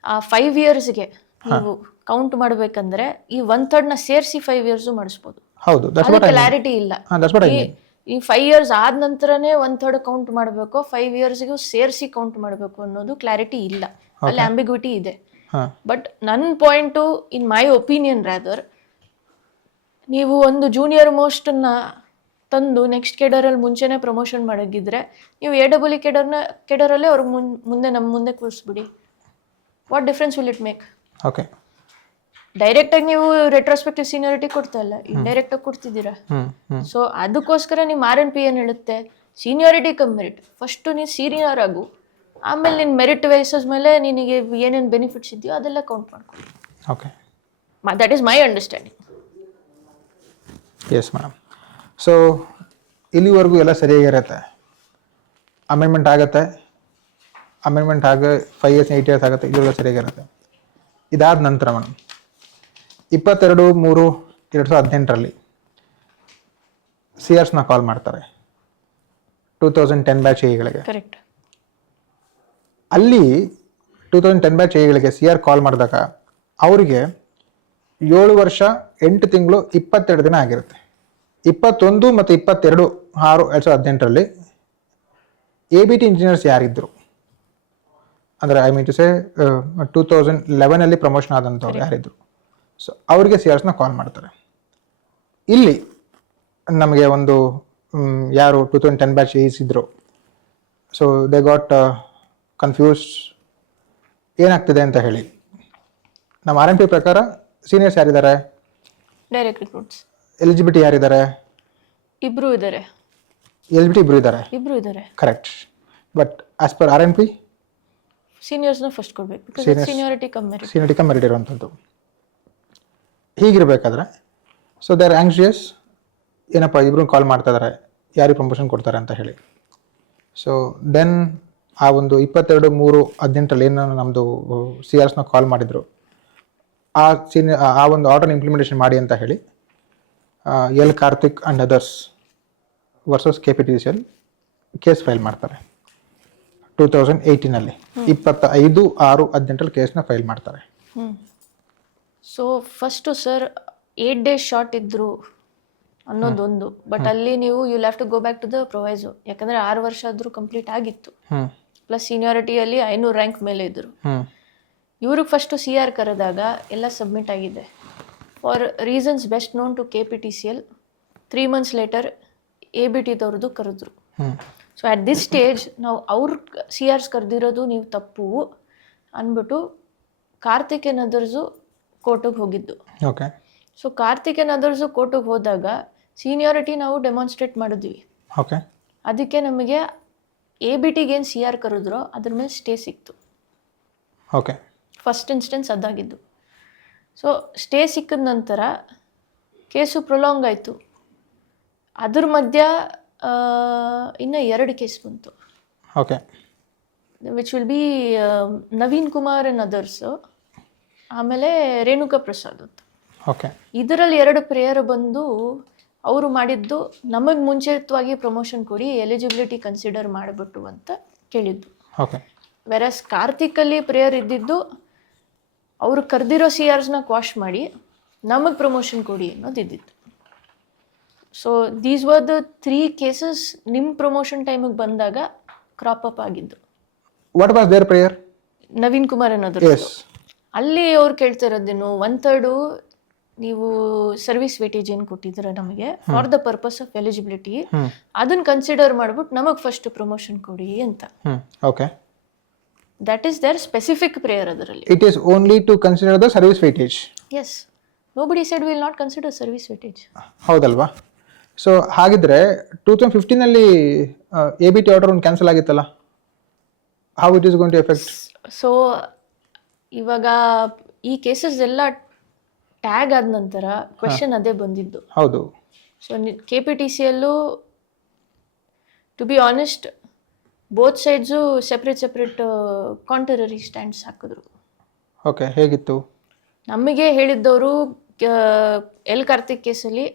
ಆ 5 yearsಗೆ ನೀವು ಕೌಂಟ್ ಮಾಡಬೇಕಂದ್ರೆ ಈ 1/3ನ ಸೇರಿಸಿ 5 years ಮಾಡಿಸ್ಬೋದು. ಹೌದು, ಕ್ಲಾರಿಟಿ ಇಲ್ಲ. ಈ 5 years ಆದ ನಂತರನೇ 1/3 ಕೌಂಟ್ ಮಾಡಬೇಕು, 5 yearsಗೂ ಸೇರಿಸಿ ಕೌಂಟ್ ಮಾಡಬೇಕು ಅನ್ನೋದು ಕ್ಲಾರಿಟಿ ಇಲ್ಲ, ಅಲ್ಲಿ ಆಂಬಿಗ್ವಿಟಿ ಇದೆ. ಬಟ್ ನನ್ನ point, in my opinion rather, ನೀವು ಒಂದು ಜೂನಿಯರ್ ಮೋಸ್ಟನ್ನ ತಂದು ನೆಕ್ಸ್ಟ್ ಕೆಡರಲ್ಲಿ ಮುಂಚೆನೇ ಪ್ರಮೋಷನ್ ಮಾಡೋಗಿದ್ರೆ ನೀವು AEE ಕೆಡರಲ್ಲೇ ಅವ್ರಿಗೆ ನಮ್ಮ ಮುಂದೆ ಕೂರಿಸ್ಬಿಡಿ. What difference will it make? Okay. ಡೈರೆಕ್ಟಾಗಿ ನೀವು ರೆಟ್ರೋಸ್ಪೆಕ್ಟಿವ್ ಸೀನಿಯಾರಿಟಿ ಕೊಡ್ತಾ ಇಲ್ಲ, ಇಂಡೈರೆಕ್ಟಾಗಿ ಕೊಡ್ತಿದ್ದೀರಾ. ಸೊ ಅದಕ್ಕೋಸ್ಕರ ನಿಮ್ಮ RNP ಏನು ಹೇಳುತ್ತೆ, ಸೀನಿಯಾರಿಟಿ ಕಮ್ ಮೆರಿಟ್. ಫಸ್ಟು ನೀನು ಸೀನಿಯರ್ ಆಗು, ಆಮೇಲೆ ನಿನ್ನ ಮೆರಿಟ್ ಬೇಸಸ್ ಮೇಲೆ ನಿನಗೆ ಏನೇನು ಬೆನಿಫಿಟ್ಸ್ ಇದೆಯೋ ಅದೆಲ್ಲ ಕೌಂಟ್ ಮಾಡ್ಕೊ. Okay. That is my understanding. Yes madam. So ಇಲ್ಲಿವರೆಗೂ ಎಲ್ಲ ಸರಿಯಾಗಿರುತ್ತೆ. ಅಮೆಂಡ್ಮೆಂಟ್ ಆಗುತ್ತೆ, ಅಮೆಂಡ್ಮೆಂಟ್ 5 years 8 years ಆಗುತ್ತೆ, ಇವೆಲ್ಲ ಸರಿಯಾಗಿರುತ್ತೆ. ಇದಾದ ನಂತರ ಮೇಡಮ್ 22/3/2018 CRsನ ಕಾಲ್ ಮಾಡ್ತಾರೆ 2010 ಬ್ಯಾಚ್ AEಗಳಿಗೆ. ಕರೆಕ್ಟ್. ಅಲ್ಲಿ 2010 ಬ್ಯಾಚ್ AEಗಳಿಗೆ CR ಕಾಲ್ ಮಾಡಿದಾಗ ಅವರಿಗೆ 7 ವರ್ಷ 8 ತಿಂಗಳು 22 ದಿನ ಆಗಿರುತ್ತೆ. 21 ಮತ್ತು 22/6/2018 ABT ಇಂಜಿನಿಯರ್ಸ್ ಯಾರಿದ್ರು ಅಂದರೆ, I mean to say 2011 promotion ಆದಂಥವ್ರು ಯಾರಿದ್ರು, ಸೊ ಅವ್ರಿಗೆ CRsನ ಕಾಲ್ ಮಾಡ್ತಾರೆ. ಇಲ್ಲಿ ನಮಗೆ ಒಂದು ಯಾರು 2010 ಬ್ಯಾಚ್ ಇದ್ರು, ಸೊ ದೇ ಗಾಟ್ ಕನ್ಫ್ಯೂಸ್ಡ್ ಏನಾಗ್ತಿದೆ ಅಂತ ಹೇಳಿ. ನಮ್ಮ RNP ಪ್ರಕಾರ ಸೀನಿಯರ್ಸ್ ಯಾರಿದ್ದಾರೆ? Direct recruits. ಎಲಿಜಿಬಿಲಿಟಿ ಯಾರಿದ್ದಾರೆ? ಇಬ್ರು ಇದ್ದಾರೆ. ಎಲಿಜಿಬಿಲಿಟಿ ಇಬ್ರು ಇದ್ದಾರೆ. Correct. But as per RNP ಸೀನಿಯರ್ಸ್ನ ಫಸ್ಟ್ ಕೊಡ್ಬೇಕು, ಸೀನಿಯಾರಿಟಿ ಕಮ್ ಮೆರಿಟ್ ಇರುವಂಥದ್ದು. ಹೀಗಿರ್ಬೇಕಾದ್ರೆ ಸೊ ದೇ ಆರ್ ಆಂಗ್ಷಿಯಸ್, ಏನಪ್ಪ ಇಬ್ರು ಕಾಲ್ ಮಾಡ್ತಾ ಇದ್ದಾರೆ, ಯಾರಿಗೆ ಪ್ರಮೋಷನ್ ಕೊಡ್ತಾರೆ ಅಂತ ಹೇಳಿ. ಸೊ ದೆನ್ ಆ ಒಂದು 22/3/18 ಏನು ನಮ್ಮದು CRsನ ಕಾಲ್ ಮಾಡಿದ್ರು, ಆ ಒಂದು ಆರ್ಡರ್ನ ಇಂಪ್ಲಿಮೆಂಟೇಷನ್ ಮಾಡಿ ಅಂತ ಹೇಳಿ L. Karthik and others versus KPTCL case file ಮಾಡ್ತಾರೆ 2018. 25/6/18 ಕೇಸ್ನ ಫೈಲ್ ಮಾಡ್ತಾರೆ. So first sir 8 days short ಇದ್ರು ಅನ್ನೋದೊಂದು, ಬಟ್ ಅಲ್ಲಿ ನೀವು you have to go back to the proviso, ಯಾಕಂದರೆ 6 ವರ್ಷ ಆದರೂ ಕಂಪ್ಲೀಟ್ ಆಗಿತ್ತು. ಪ್ಲಸ್ ಸೀನಿಯಾರಿಟಿಯಲ್ಲಿ 500 ರ್ಯಾಂಕ್ ಮೇಲೆ ಇದ್ದರು. ಇವ್ರಿಗೆ ಫಸ್ಟು CR ಕರೆದಾಗ ಎಲ್ಲ ಸಬ್ಮಿಟ್ ಆಗಿದೆ. For reasons best known to KPTCL 3 months later ABTದವ್ರದ್ದು ಕರೆದ್ರು. ಸೊ ಅಟ್ ದಿಸ್ ಸ್ಟೇಜ್ ನಾವು ಅವ್ರ CRs ಕರೆದಿರೋದು ನೀವು ತಪ್ಪು ಅಂದ್ಬಿಟ್ಟು ಕಾರ್ತಿಕ್ ಆ್ಯಂಡ್ ಅದರ್ಸು ಕೋರ್ಟಿಗೆ ಹೋಗಿದ್ದು. Okay. So Karthik and others ಕೋರ್ಟಿಗೆ ಹೋದಾಗ ಸೀನಿಯಾರಿಟಿ ನಾವು ಡೆಮಾನ್ಸ್ಟ್ರೇಟ್ ಮಾಡಿದ್ವಿ. ಓಕೆ. ಅದಕ್ಕೆ ನಮಗೆ ABTಗೆ ಏನು CR ಕರೆದ್ರೋ ಅದ್ರ ಮೇಲೆ ಸ್ಟೇ ಸಿಕ್ತು. ಓಕೆ. ಫಸ್ಟ್ ಇನ್ಸ್ಟೆನ್ಸ್ ಅದಾಗಿದ್ದು. ಸೊ ಸ್ಟೇ ಸಿಕ್ಕಿದ ನಂತರ ಕೇಸು ಪ್ರೊಲಾಂಗ್ ಆಯಿತು. ಅದ್ರ ಮಧ್ಯ ಇನ್ನು 2 ಕೇಸ್ ಬಂತು. Okay which will be Naveen Kumar and others, ಆಮೇಲೆ ರೇಣುಕಾ ಪ್ರಸಾದ್ ಅಂತ. ಓಕೆ ಇದರಲ್ಲಿ 2 ಪ್ರೇಯರ್ ಬಂದು ಅವರು ಮಾಡಿದ್ದು ನಮಗೆ ಮುಂಚಿತವಾಗಿ ಪ್ರಮೋಷನ್ ಕೊಡಿ, ಎಲಿಜಿಬಿಲಿಟಿ ಕನ್ಸಿಡರ್ ಮಾಡಿಬಿಟ್ಟು ಅಂತ ಕೇಳಿದ್ದು. ಓಕೆ ವೆರಸ್ ಕಾರ್ತಿಕಲ್ಲಿ ಪ್ರೇಯರ್ ಇದ್ದಿದ್ದು ಅವರು ಕರೆದಿರೋ CRsನ ಕ್ವಾಶ್ ಮಾಡಿ ನಮಗೆ ಪ್ರಮೋಷನ್ ಕೊಡಿ ಅನ್ನೋದು ಇದ್ದಿದ್ದು. So these were the 3 cases ನಿಮ್ಮ ಪ್ರಮೋಷನ್ ಟೈಮಿಗೆ ಬಂದಾಗ ಕ್ರಾಪ್ ಅಪ್ ಆಗಿದ್ದು. What was their prayer? Naveen Kumar ಅನ್ನೋದು ಎಸ್, ಅಲ್ಲಿ ಅವ್ರು ಕೇಳ್ತಿರೋದೇನು, 1/3 ನೀವು ಸರ್ವಿಸ್ ವೇಟೇಜ್ ಏನು ಕೊಟ್ಟಿದ್ದೀರ ನಮಗೆ for the purpose of eligibility, ಅದನ್ನ ಕನ್ಸಿಡರ್ ಮಾಡ್ಬಿಟ್ಟು ನಮಗೆ ಫಸ್ಟ್ ಪ್ರಮೋಷನ್ ಕೊಡಿ ಅಂತ. Okay that is there specific prayer ಅದರಲ್ಲಿ. It is only to consider the service weightage. Yes, nobody said will not consider service weightage. ಹೌದಲ್ವಾ? ಸೊ ಹಾಗಿದ್ರೆ 2015 ABT order ಒಂದು cancel ಆಗಿತ್ತಲ್ಲ, how it is going to affect? So ಇವಾಗ ಈ cases ಎಲ್ಲ tag ಆದ ನಂತರ ಕ್ವೆಶನ್ ಅದೇ ಬಂದಿದ್ದು. ಹೌದು. ಸೊ KPTCಯಲ್ಲೂ to be honest both sides separate contrary stands ಹಾಕಿದ್ರು. ಓಕೆ, ಹೇಗಿತ್ತು? ನಮಗೆ ಹೇಳಿದ್ದವರು ಕಾರ್ತಿಕ್ ಕೇಸಲ್ಲಿ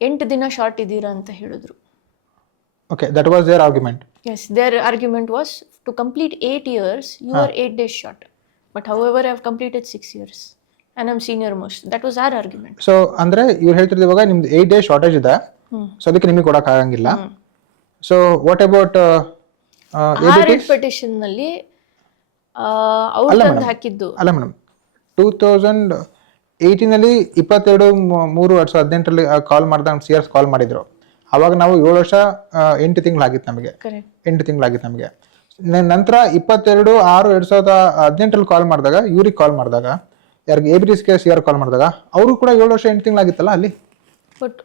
8 ದಿನ ಶಾರ್ಟ್ ಇದ್ದೀರಾ ಅಂತ ಹೇಳಿದ್ರು. Okay, that was their argument. Yes, their argument was to complete 8 years, you are 8 days short. But however, I have completed 6 years and I'm senior most. That was our argument. So ಅಂದ್ರೆ ಇವ್ರು ಹೇಳ್ತಿರೋದು ಇವಾಗ ನಿಮ್ದು 8 days shortage ಇದೆ, so ಅದಕ್ಕೆ ನಿಮಗೆ ಕೊಡಕ್ ಆಗಂಗಿಲ್ಲ. ಸೊ ವಾಟ್ ಅಬೌಟ್ ಪೆಟಿಷನ್ ನಲ್ಲಿ ಅವ್ರು ತಂದು ಹಾಕಿದ್ದು? ಅಲ್ಲ ಮೇಡಮ್, 2018 22/3/2018 ಕಾಲ್ ಮಾಡಿದಾಗ CRs ಕಾಲ್ ಮಾಡಿದ್ರು. ಅವಾಗ ನಾವು 7 ವರ್ಷ 8 ತಿಂಗಳಾಗಿತ್ತು ನಮಗೆ. 8 ತಿಂಗಳಾಗಿತ್ತು ನಮಗೆ. ನಂತರ 22/6/2018 ಕಾಲ್ ಮಾಡಿದಾಗ, ಇವ್ರಿಗೆ ಕಾಲ್ ಮಾಡಿದಾಗ, ಯಾರಿಗೆ ABTSಗೆ CR ಕಾಲ್ ಮಾಡಿದಾಗ ಅವರು ಕೂಡ 7 ವರ್ಷ 8 ತಿಂಗಳಾಗಿತ್ತಲ್ಲ ಅಲ್ಲಿ. ಬಟ್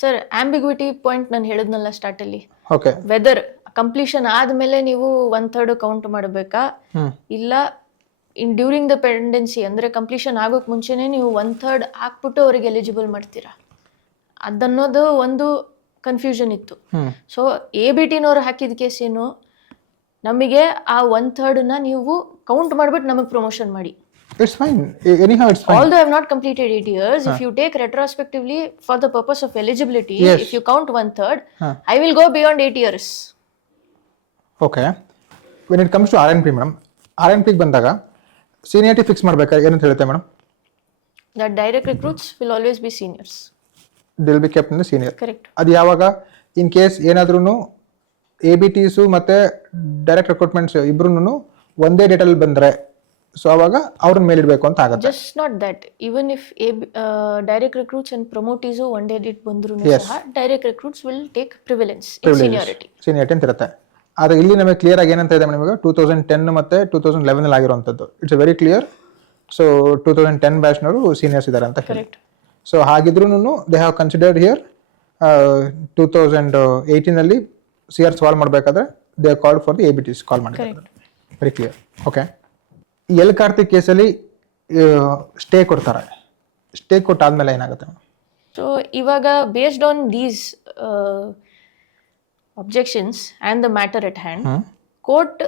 ಸರ್, ಆಂಬಿಗ್ವಿಟಿ ಪಾಯಿಂಟ್ ನಾನು ಹೇಳಿದ್ನಲ್ಲ ಸ್ಟಾರ್ಟ್ ಅಲ್ಲಿ. ಓಕೆ, ವೆದರ್ ಕಂಪ್ಲೀಷನ್ ಆದ್ಮೇಲೆ ನೀವು 1/3 ಕೌಂಟ್ ಮಾಡಬೇಕಾ, ಇಲ್ಲ ಡ್ಯೂರಿಂಗ್ ದ ಪೆಂಡೆನ್ಸಿ ಅಂದ್ರೆ ಕಂಪ್ಲೀಷನ್ ಆಗೋಕ್ ಮುಂಚೆನೆ ನೀವು 1/3 ಹಾಕ್ಬಿಟ್ಟು ಅವ್ರಿಗೆ ಎಲಿಜಿಬಲ್ ಮಾಡ್ತೀರಾ, ಅದನ್ನೋದು ಒಂದು ಕನ್ಫ್ಯೂಷನ್ ಇತ್ತು. ಸೊ ABTನವ್ರು ಹಾಕಿದ ಕೇಸ್ ಏನು, ನಮಗೆ ಆ 1/3 ನೀವು ಕೌಂಟ್ ಮಾಡ್ಬಿಟ್ಟು ನಮಗೆ ಪ್ರಮೋಷನ್ ಮಾಡಿ. It's fine. Anyhow, it's fine. Although I have not completed 8 years, if you take retrospectively for the purpose of eligibility, Yes. if you count 1/3, I will go beyond 8 years. Okay. When it comes to RNP, madam, RNP ಬಂದಾಗ seniority fix ಮಾಡ್ಬೇಕಾ ಏನಂತ ಹೇಳುತ್ತೆ madam? That direct recruits will always be seniors. They will be kept in the senior. Correct. ಅದು ಯಾವಾಗ in case ಏನಾದ್ರೂ ABTs ಮತ್ತೆ direct recruitments ಇಬ್ರು ಒಂದೇ ಡೇಟಲ್ಲಿ ಬಂದ್ರೆ, ಸೊ ಅವಾಗ ಅವ್ರನ್ನ ಮೇಲಿಡ್ಬೇಕು ಅಂತ ಆಗುತ್ತೆ. Just not that. Even if direct recruits and promotees one day did ಬಂದ್ರು ಸಹ, direct recruits will take prevalence in seniority. Seniority ಅಂತ ಇರುತ್ತೆ. ಆದರೆ ಇಲ್ಲಿ ನಮಗೆ ಕ್ಲಿಯರ್ ಆಗಿ ಏನಂತ ಇದೆ ಮೇಡಮ್, ಇವಾಗ 2010 ಮತ್ತೆ 2011 ಆಗಿರುವಂಥದ್ದು ಇಟ್ಸ್ ವೆರಿ ಕ್ಲಿಯರ್. ಸೊ 2010 ಬ್ಯಾಚ್ನವರು ಸೀನಿಯರ್ಸ್ ಇದ್ದಾರೆ ಅಂತ ಹೇಳಿ. ಸೊ ಹಾಗಿದ್ರು they have considered here 2018 CR solve ಮಾಡಬೇಕಾದ್ರೆ they called for the ABTs call ಮಾಡಿದ್ದಾರೆ. Very clear. ಓಕೆ, ಕಾರ್ತಿಕ್ ಕೇಸಲ್ಲಿ ಸ್ಟೇ ಕೊಡ್ತಾರೆ. ಸ್ಟೇ ಕೊಟ್ಟಾದ್ಮೇಲೆ ಏನಾಗುತ್ತೆ? ಸೊ ಇವಾಗ based on these objections and the matter at hand, court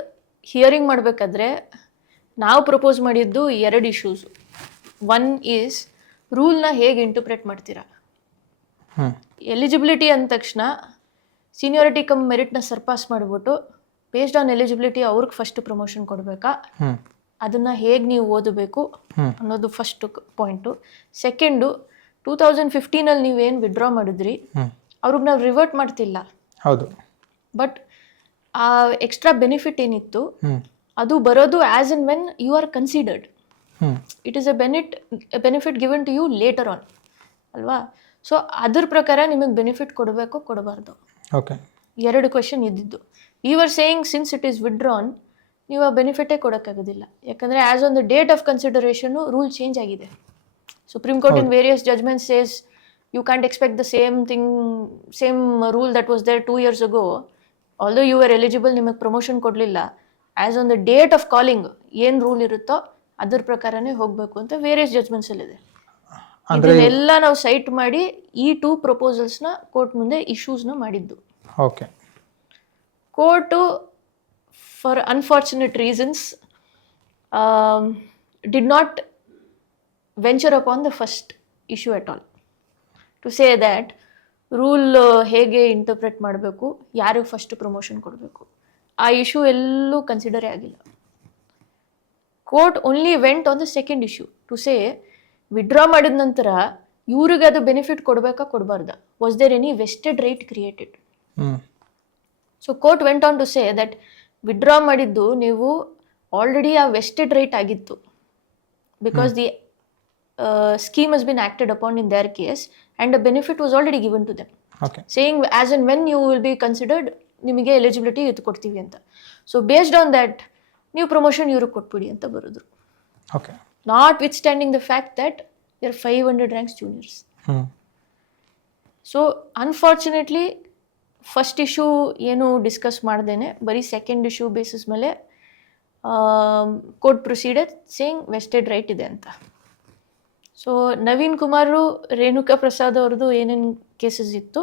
hearing ಮಾಡಬೇಕಾದ್ರೆ ನಾವು ಪ್ರಪೋಸ್ ಮಾಡಿದ್ದು 2 ಇಶ್ಯೂಸ್. ಒನ್ ಈಸ್ ರೂಲ್ನ ಹೇಗೆ ಇಂಟರ್ಪ್ರೆಟ್ ಮಾಡ್ತೀರಾ. ಎಲಿಜಿಬಿಲಿಟಿ ಅಂದ ತಕ್ಷಣ ಸೀನಿಯಾರಿಟಿ ಕಮ್ ಮೆರಿಟ್ನ ಸರ್ಪಾಸ್ ಮಾಡಿಬಿಟ್ಟು ಬೇಸ್ಡ್ ಆನ್ ಎಲಿಜಿಬಿಲಿಟಿ ಅವ್ರಿಗೆ ಫಸ್ಟ್ ಪ್ರಮೋಷನ್ ಕೊಡಬೇಕಾ, ಅದನ್ನು ಹೇಗೆ ನೀವು ಓದಬೇಕು ಅನ್ನೋದು ಫಸ್ಟ್ ಪಾಯಿಂಟು. ಸೆಕೆಂಡು, 2015 ನೀವೇನು ವಿಡ್ರಾ ಮಾಡಿದ್ರಿ ಅವ್ರಿಗೆ ನಾವು ರಿವರ್ಟ್ ಮಾಡ್ತಿಲ್ಲ. ಹೌದು. ಬಟ್ ಆ ಎಕ್ಸ್ಟ್ರಾ ಬೆನಿಫಿಟ್ ಏನಿತ್ತು ಅದು ಬರೋದು as and when you are considered. It is a benefit given to you later on ಅಲ್ವಾ. ಸೊ ಅದ್ರ ಪ್ರಕಾರ ನಿಮಗೆ ಬೆನಿಫಿಟ್ ಕೊಡಬೇಕು ಕೊಡಬಾರ್ದು. ಓಕೆ, 2 ಕ್ವೆಶನ್ ಇದ್ದಿದ್ದು. We are saying since it is withdrawn, ನೀವು ಆ ಬೆನಿಫಿಟೇ ಕೊಡೋಕ್ಕಾಗೋದಿಲ್ಲ. ಯಾಕಂದರೆ as on the date of consideration rule change ಆಗಿದೆ. Supreme court in various judgment says you can't expect the same rule that was there 2 years ago. Although you were eligible, ನಿಮಗೆ promotion ಕೊಡಲಿಲ್ಲ, as on the date of calling ಏನು rule ಇರುತ್ತೋ ಅದ್ರ ಪ್ರಕಾರನೇ ಹೋಗಬೇಕು ಅಂತ various ಜಜ್ಮೆಂಟ್ಸಲ್ಲಿದೆ. ಇದನ್ನೆಲ್ಲ ನಾವು ಸೈಟ್ ಮಾಡಿ ಈ 2 ಪ್ರಪೋಸಲ್ಸ್ನ ಕೋರ್ಟ್ ಮುಂದೆ ಇಶ್ಯೂಸ್ನ ಮಾಡಿದ್ದು. Okay, court for unfortunate reasons did not venture upon the first issue at all to say that rule ಹೇಗೆ ಇಂಟರ್ಪ್ರೆಟ್ ಮಾಡಬೇಕು, ಯಾರಿಗೆ ಫಸ್ಟ್ ಪ್ರಮೋಷನ್ ಕೊಡಬೇಕು, ಆ ಇಶ್ಯೂ ಎಲ್ಲೂ ಕನ್ಸಿಡರೇ ಆಗಿಲ್ಲ. Court only went on the second issue to say withdraw ಮಾಡಿದ ನಂತರ ಇವ್ರಿಗೆ ಅದು ಬೆನಿಫಿಟ್ ಕೊಡಬೇಕಾ ಕೊಡಬಾರ್ದ, was there any vested right created. So court went on to say that withdraw ಮಾಡಿದ್ದು ನೀವು ಆಲ್ರೆಡಿ ಆ ವೆಸ್ಟೆಡ್ ರೈಟ್ ಆಗಿತ್ತು, because the scheme has been acted upon in their case and a benefit was already given to them, okay saying as and when you will be considered ನಿಮಗೆ eligibility ಇದು ಕೊಡ್ತೀವಿ ಅಂತ. So based on that ನೀವು promotion ಇವ್ರಿಗೆ ಕೊಟ್ಬಿಡಿ ಅಂತ ಬರೋದು, okay notwithstanding the fact that there 500 ranks juniors. So unfortunately first issue ಏನು ಡಿಸ್ಕಸ್ ಮಾಡ್ದೇನೆ ಬರೀ ಸೆಕೆಂಡ್ ಇಶ್ಯೂ ಬೇಸಿಸ್ ಮೇಲೆ court proceeded saying vested right ಇದೆ ಅಂತ. ಸೊ ನವೀನ್ ಕುಮಾರು, ರೇಣುಕಾ ಪ್ರಸಾದ್ ಅವ್ರದ್ದು ಏನೇನು ಕೇಸಸ್ ಇತ್ತು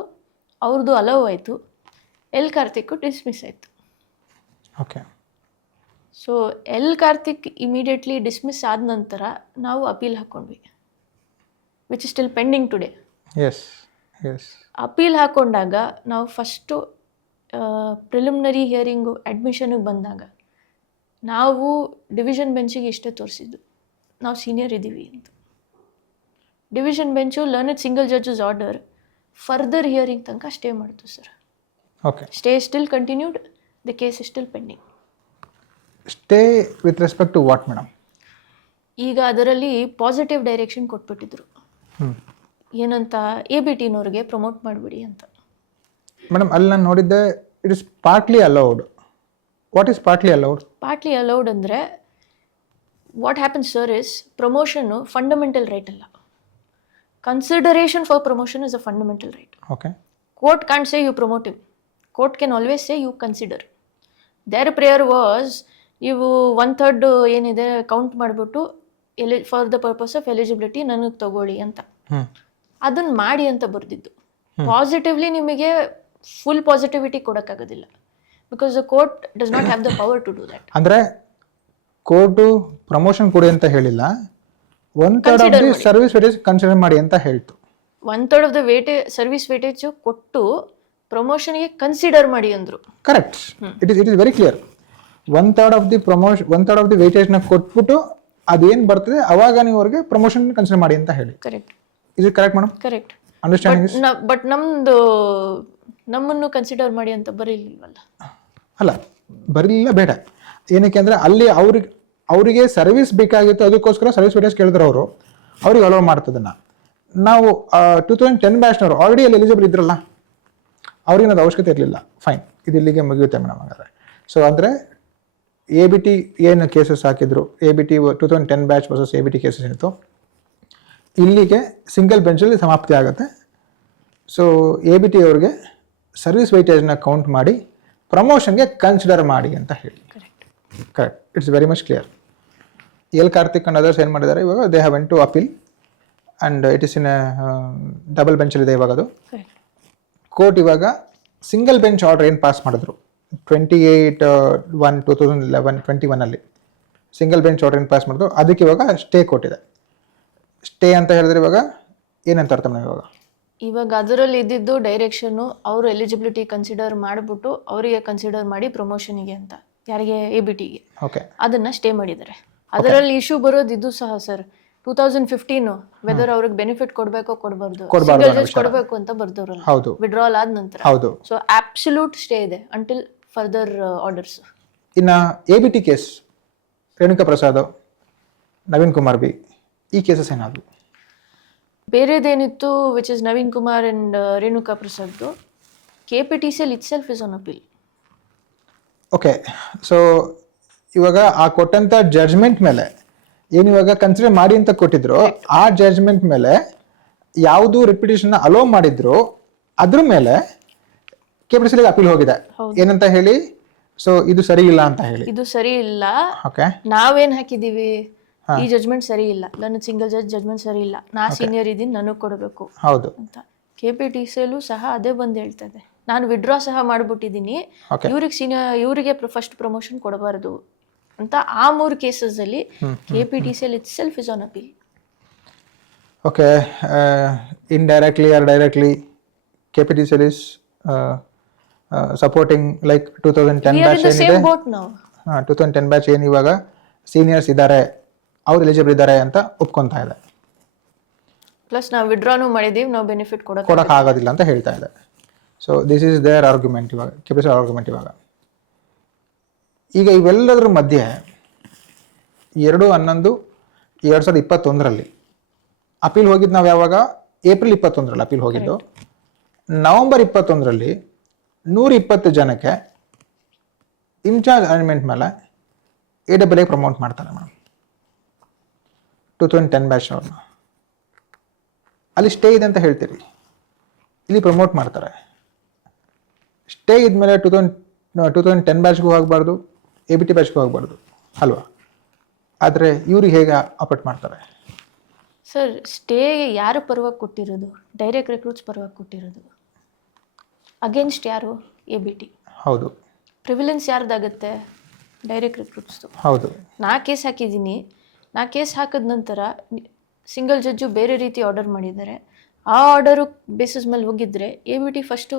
ಅವ್ರದ್ದು ಅಲೌ ಆಯಿತು, ಎಲ್ ಕಾರ್ತಿಕ್ ಡಿಸ್ಮಿಸ್ ಆಯಿತು. Okay so L Karthik immediately dismiss ಆದ ನಂತರ ನಾವು ಅಪೀಲ್ ಹಾಕ್ಕೊಂಡ್ವಿ, which is still pending today. Yes yes appeal ಹಾಕ್ಕೊಂಡಾಗ ನಾವು ಫಸ್ಟು ಪ್ರಿಲಿಮಿನರಿ ಹಿಯರಿಂಗು ಅಡ್ಮಿಷನಿಗೆ ಬಂದಾಗ ನಾವು ಡಿವಿಷನ್ ಬೆಂಚಿಗೆ ಇಷ್ಟೇ ತೋರಿಸಿದ್ದು, ನಾವು ಸೀನಿಯರ್ ಇದ್ದೀವಿ ಅಂತ. Division bench learned single judges order further hearing ತನಕ ಸ್ಟೇ ಮಾಡಿತು sir. Okay stay still continued, the case is still pending. Stay with respect to what madam? ಈಗ ಅದರಲ್ಲಿ ಪಾಸಿಟಿವ್ ಡೈರೆಕ್ಷನ್ ಕೊಟ್ಬಿಟ್ಟಿದ್ರು, ಏನಂತ ABTನವ್ರಿಗೆ ಪ್ರಮೋಟ್ ಮಾಡಿಬಿಡಿ ಅಂತ. ಮೇಡಮ್ ಅಲ್ಲಿ ನಾನು ನೋಡಿದ್ದೆ it is partly allowed. What is partly allowed? Partly allowed ಅಂದರೆ ವಾಟ್ ಹ್ಯಾಪನ್ಸ್ ಸರ್ ಇಸ್ ಪ್ರಮೋಷನ್ನು ಫಂಡಮೆಂಟಲ್ ರೈಟ್ ಅಲ್ಲ. Consideration for promotion is a fundamental right. Okay Court can't say you promote him. Court can always say you consider. Their prayer was ನೀವು 1/3 ಏನಿದೆ count ಮಾಡಿಬಿಟ್ಟು for the purpose of eligibility ನನಗೆ ತಗೊಳ್ಳಿ ಅಂತ, ಅದನ್ನು ಮಾಡಿ ಅಂತ ಬರೆದಿದ್ದು. ಪಾಸಿಟಿವ್ಲಿ ನಿಮಗೆ ಫುಲ್ ಪಾಸಿಟಿವಿಟಿ ಕೊಡೋಕ್ಕಾಗೋದಿಲ್ಲ, because the court does not have the power to do that. ಅಂದರೆ ಕೋರ್ಟು ಪ್ರಮೋಷನ್ ಕೊಡಿ ಅಂತ ಹೇಳಿಲ್ಲ, 1/3 of the service weightage consider ಮಾಡಿ ಅಂತ ಹೇಳ್ತು. 1/3 ಆಫ್ ದ ಸರ್ವಿಸ್ ವೇಟೇಜ್ ಕೊಟ್ಟು ಪ್ರಮೋಷನ್ಗೆ ಕನ್ಸಿಡರ್ ಮಾಡಿ ಅಂದರು. Correct, it is very clear. 1/3 of the promotion 1/3 of the ವೇಟೇಜ್ನ ಕೊಟ್ಬಿಟ್ಟು ಅದೇನು ಬರ್ತದೆ ಅವಾಗ ನೀವು ಅವ್ರಿಗೆ ಪ್ರಮೋಷನ್ ಕನ್ಸಿಡರ್ ಮಾಡಿ ಅಂತ ಹೇಳಿ. Correct. Is it correct madam? Correct. Understanding. But ನಮ್ಮನ್ನು ಕನ್ಸಿಡರ್ ಮಾಡಿ ಅಂತ ಬರೀಲಿಲ್ವಲ್ಲ. ಅಲ್ಲ, ಬರಲಿಲ್ಲ, ಬೇಡ. ಏನಕ್ಕೆ ಅಂದರೆ ಅಲ್ಲಿ ಅವರಿಗೆ ಸರ್ವಿಸ್ ಬೇಕಾಗಿತ್ತು, ಅದಕ್ಕೋಸ್ಕರ ಸರ್ವಿಸ್ ವೇಟೇಜ್ ಕೇಳಿದ್ರು ಅವರು, ಅವ್ರಿಗೆ ಅಲೋ ಮಾಡ್ತದನ್ನ. ನಾವು 2010 ಬ್ಯಾಚ್ನವರು ಆಲ್ರೆಡಿ ಅಲ್ಲಿ ಎಲಿಜಿಬಲ್ ಇದ್ರಲ್ಲ, ಅವ್ರಿಗೆ ಅದು ಅವಶ್ಯಕತೆ ಇರಲಿಲ್ಲ. ಫೈನ್, ಇದು ಇಲ್ಲಿಗೆ ಮುಗಿಯುತ್ತೆ ಮೇಡಮ್ ಹಾಗಾದರೆ. ಸೊ ಅಂದರೆ ABT ಏನು ಕೇಸಸ್ ಹಾಕಿದ್ರು, ABT 2010 batch versus ABT cases ಏನಿತ್ತು, ಇಲ್ಲಿಗೆ ಸಿಂಗಲ್ ಬೆಂಚಲ್ಲಿ ಸಮಾಪ್ತಿ ಆಗುತ್ತೆ. ಸೊ ABT ಅವ್ರಿಗೆ ಸರ್ವಿಸ್ ವೇಟೇಜ್ನ ಕೌಂಟ್ ಮಾಡಿ ಪ್ರಮೋಷನ್ಗೆ ಕನ್ಸಿಡರ್ ಮಾಡಿ ಅಂತ ಹೇಳಿ. Correct, it's very much clear. L Karthik and others ಏನು ಮಾಡಿದ್ದಾರೆ ಇವಾಗ, they have went to appeal and it is in double ಬೆಂಚಲ್ಲಿದೆ ಇವಾಗ ಅದು. ಕೋರ್ಟ್ ಇವಾಗ ಸಿಂಗಲ್ ಬೆಂಚ್ ಆರ್ಡರ್ ಏನು ಪಾಸ್ ಮಾಡಿದ್ರು 28/1/2011 ಸಿಂಗಲ್ ಬೆಂಚ್ ಆರ್ಡರ್ ಏನು ಪಾಸ್ ಮಾಡಿದ್ರು, ಅದಕ್ಕೆ ಇವಾಗ ಸ್ಟೇ ಕೊಟ್ಟಿದೆ. ಸ್ಟೇ ಅಂತ ಹೇಳಿದ್ರೆ ಇವಾಗ ಏನಂತ ಅರ್ಥ ಇವಾಗ ಅದರಲ್ಲಿ ಇದ್ದಿದ್ದು ಡೈರೆಕ್ಷನ್ನು ಅವರು ಎಲಿಜಿಬಿಲಿಟಿ ಕನ್ಸಿಡರ್ ಮಾಡಿಬಿಟ್ಟು ಅವರಿಗೆ ಕನ್ಸಿಡರ್ ಮಾಡಿ ಪ್ರಮೋಷನಿಗೆ ಅಂತ, ಯಾರಿಗೆ ABTಗೆ. ಓಕೆ, ಅದನ್ನ ಸ್ಟೇ ಮಾಡಿದ್ದಾರೆ. ಅದರಲ್ಲಿ ಇಶ್ಯೂ ಬರೋದಿದ್ದು ಸಹ ಸರ್ 2015 ವೆದರ್ ಅವ್ರಿಗೆ ಬೆನಿಫಿಟ್ ಕೊಡಬೇಕೋ ಕೊಡಬಾರ್ದು, ಸಿಂಗಲ್ ಜಡ್ಜ್ ಕೊಡಬೇಕು ಅಂತ ಬರ್ದವ್ರಲ್ಲ, ಹೌದು, ವಿಡ್ರಾಲ್ ಆದ ನಂತರ. ಹೌದು. ಸೊ ಅಬ್ಸಲ್ಯೂಟ್ ಸ್ಟೇ ಇದೆ ಅಂಟಿಲ್ ಫರ್ದರ್ ಆರ್ಡರ್ಸ್. ಇನ್ನು ABT case Renuka Prasad, Naveen Kumar B, ಈ ಕೇಸಸ್ ಏನಾದ್ರು ಬೇರೆದೇನಿತ್ತು which is Naveen Kumar and Renuka Prasad, KPTCL itself is on appeal. Okay, so ಇವಾಗ ಆ ಕೊಟ್ಟಂತ ಜಡ್ಜ್ಮೆಂಟ್ ಮೇಲೆ ಏನು ಇವಾಗ ಕನ್ಸಿಡರ್ ಮಾಡಿ ಅಂತ ಕೊಟ್ಟಿದ್ರು, ಆ ಜಡ್ಜ್ಮೆಂಟ್ ಮೇಲೆ ಯಾವುದು ರಿಪಿಟೇಷನ್ ಅಲೋ ಮಾಡಿದ್ರು ಅದ್ರ ಮೇಲೆ KPTCL ಅಪೀಲ್ ಹೋಗಿದೆ. ಏನಂತ ಹೇಳಿ, ಸೊ ಇದು ಸರಿ ಇಲ್ಲ ಅಂತ ಹೇಳಿ. ಇದು ಸರಿ ಇಲ್ಲ, ಓಕೆ, ನಾವೇನ್ ಹಾಕಿದೀವಿ, ಈ ಜಡ್ಜ್ಮೆಂಟ್ ಸರಿ ಇಲ್ಲ, ನನ್ನ ಸಿಂಗಲ್ ಜಡ್ಜ್ ಜಡ್ಜ್ಮೆಂಟ್ ಸರಿ ಇಲ್ಲ, ನಾ ಸೀನಿಯರ್ ಇದೀನಿ, ನನಗೆ ಕೊಡಬೇಕು ಹೌದು ಅಂತ. KPTCL ಸಹ ಅದೇ ಬಂದು ಹೇಳ್ತದೆ. ನಾನು ವಿಡ್ರಾ ಸಹ ಮಾಡಿಬಿಟ್ಟಿದ್ದೀನಿ, Okay. ಇವರಿಗೆ ಫಸ್ಟ್ ಪ್ರಮೋಷನ್ ಕೊಡಬಾರ್ದು ಅಂತ ಆ 3 ಕೇಸಸಲ್ಲಿ KPTCL it self is on appeal. Okay, indirectly or directly KPTCL is supporting like 2010 we are batch in the ಏನಿದೆ, ಸೇಮ್ ಬೋಟ್ ನಾವು. 2010 ಬ್ಯಾಚ್ ಏನು ಇವಾಗ ಸೀನಿಯರ್ಸ್ ಇದ್ದಾರೆ, ಅವ್ರು ಎಲಿಜಿಬಲ್ ಇದ್ದಾರೆ ಅಂತ ಒಪ್ಕೊತಾ ಇದೆ. ಪ್ಲಸ್ ನಾವು ವಿಡ್ರಾನು ಮಾಡಿದ್ದೀವಿ, ನಾವು ಬೆನಿಫಿಟ್ ಕೊಡೋಕ್ಕಾಗೋದಿಲ್ಲ ಅಂತ ಹೇಳ್ತಾ ಇದೆ. So this is their argument ಇವಾಗ, KPTCL ಆರ್ಗ್ಯುಮೆಂಟ್ ಇವಾಗ. ಈಗ ಇವೆಲ್ಲದರ ಮಧ್ಯೆ 2/11/2021 ಅಪೀಲ್ ಹೋಗಿದ್ದು ನಾವು ಯಾವಾಗ? ಏಪ್ರಿಲ್ 21 ಅಪೀಲ್ ಹೋಗಿದ್ದು. ನವೆಂಬರ್ 21 120 ಜನಕ್ಕೆ ಇನ್ಚಾರ್ಜ್ ಅರೇಂಜ್ಮೆಂಟ್ ಮೇಲೆ AAA ಪ್ರಮೋಟ್ ಮಾಡ್ತಾರೆ ಮೇಡಮ್, 2010 ಬ್ಯಾಚ್ ಅವ್ರನ್ನ. ಅಲ್ಲಿ ಸ್ಟೇ ಇದೆ ಅಂತ ಹೇಳ್ತೀರಿ, ಇಲ್ಲಿ ಪ್ರಮೋಟ್ ಮಾಡ್ತಾರೆ. ಸ್ಟೇ ಇದ್ಮೇಲೆ 2010 ಬ್ಯಾಚ್ಗೂ ಹೋಗಬಾರ್ದು, ABT ಬ್ಯಾಚ್ಗೂ ಹೋಗಬಾರ್ದು ಅಲ್ವಾ? ಆದರೆ ಇವ್ರಿಗೆ ಹೇಗೆ ಆಪರೇಟ್ ಮಾಡ್ತಾರೆ? ಸರ್, ಸ್ಟೇಗೆ ಯಾರು ಪರವಾಗಿ ಕೊಟ್ಟಿರೋದು? ಡೈರೆಕ್ಟ್ ರಿಕ್ರೂಟ್ಸ್ ಪರವಾಗಿ ಕೊಟ್ಟಿರೋದು. ಅಗೇನ್ಸ್ಟ್ ಯಾರು? ABT. ಹೌದು. ಪ್ರಿವಿಲೆನ್ಸ್ ಯಾರ್ದಾಗುತ್ತೆ? ಡೈರೆಕ್ಟ್ ರಿಕ್ರೂಟ್ಸ್ದು. ಹೌದು. ನಾ ಕೇಸ್ ಹಾಕಿದ್ದೀನಿ, ನಾ ಕೇಸ್ ಹಾಕಿದ ನಂತರ ಸಿಂಗಲ್ ಜಡ್ಜು ಬೇರೆ ರೀತಿ ಆರ್ಡರ್ ಮಾಡಿದ್ದಾರೆ. ಆ ಆರ್ಡರು ಬೇಸಿಸ್ ಮೇಲೆ ಹೋಗಿದ್ರೆ ABT ಫಸ್ಟು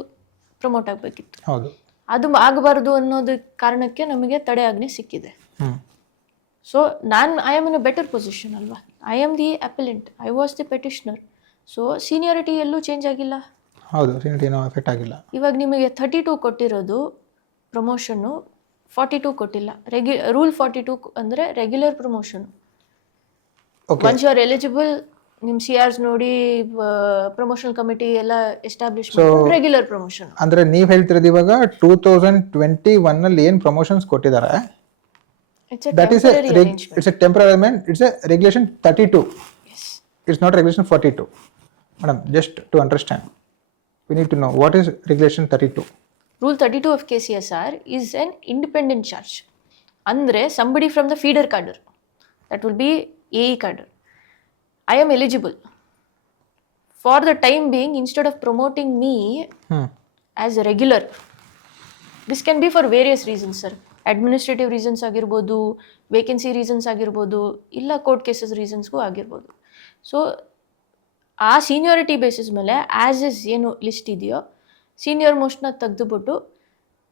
ಪ್ರಮೋಟ್ ಆಗಬೇಕಿತ್ತು. ಹೌದು. ಅದು ಆಗಬಾರ್ದು ಅನ್ನೋದು ಕಾರಣಕ್ಕೆ ನಮಗೆ ತಡೆ ಆಜ್ಞೆ ಸಿಕ್ಕಿದೆ. So I am in a better position ಅಲ್ವಾ? I am the appellant, I was the petitioner. So seniority ಎಲ್ಲೂ ಚೇಂಜ್ ಆಗಿಲ್ಲ. ಹೌದು, ಸೀನಿಯಾರಿಟಿ ಏನೋ ಎಫೆಕ್ಟ್ ಆಗಿಲ್ಲ. ಇವಾಗ ನಿಮಗೆ 32 ಕೊಟ್ಟಿರೋದು ಪ್ರಮೋಷನ್ನು, 42 ಕೊಟ್ಟಿಲ್ಲ. ರೂಲ್ 42 ಅಂದರೆ regular promotion. Once you are eligible, ನಿಮ್ಮ CRs ನೋಡಿ ಪ್ರಮೋಷನಲ್ ಕಮಿಟಿ ಎಲ್ಲ ಎಸ್ಟಾಬ್ಲಿಷ್ ರೆಗ್ಯುಲರ್ ಪ್ರಮೋಷನ್. ಅಂದ್ರೆ ನೀವು ಹೇಳ್ತಿರೋದು ಇವಾಗ 2021 ಏನು ಪ್ರಮೋಷನ್ಸ್ ಕೊಟ್ಟಿದ್ದಾರೆ, that is it's a temporary arrangement, it's a regulation 32. Yes. It's not regulation 42. Madam, just to understand, we need to know what is regulation 32. Rule 32 of KCSR is an independent charge. Andre somebody from the feeder cadre, that will be AE cadre, I am eligible. For the time being, instead of promoting me as a regular, this can be for various reasons, sir. Administrative reasons ಆಗಿರ್ಬೋದು, vacancy reasons ಆಗಿರ್ಬೋದು, ಇಲ್ಲ court cases ರೀಸನ್ಸ್ಗೂ ಆಗಿರ್ಬೋದು. So ಆ seniority basis ಮೇಲೆ as is ಏನು list ಇದೆಯೋ senior ಮೋಸ್ಟ್ನ ತೆಗೆದುಬಿಟ್ಟು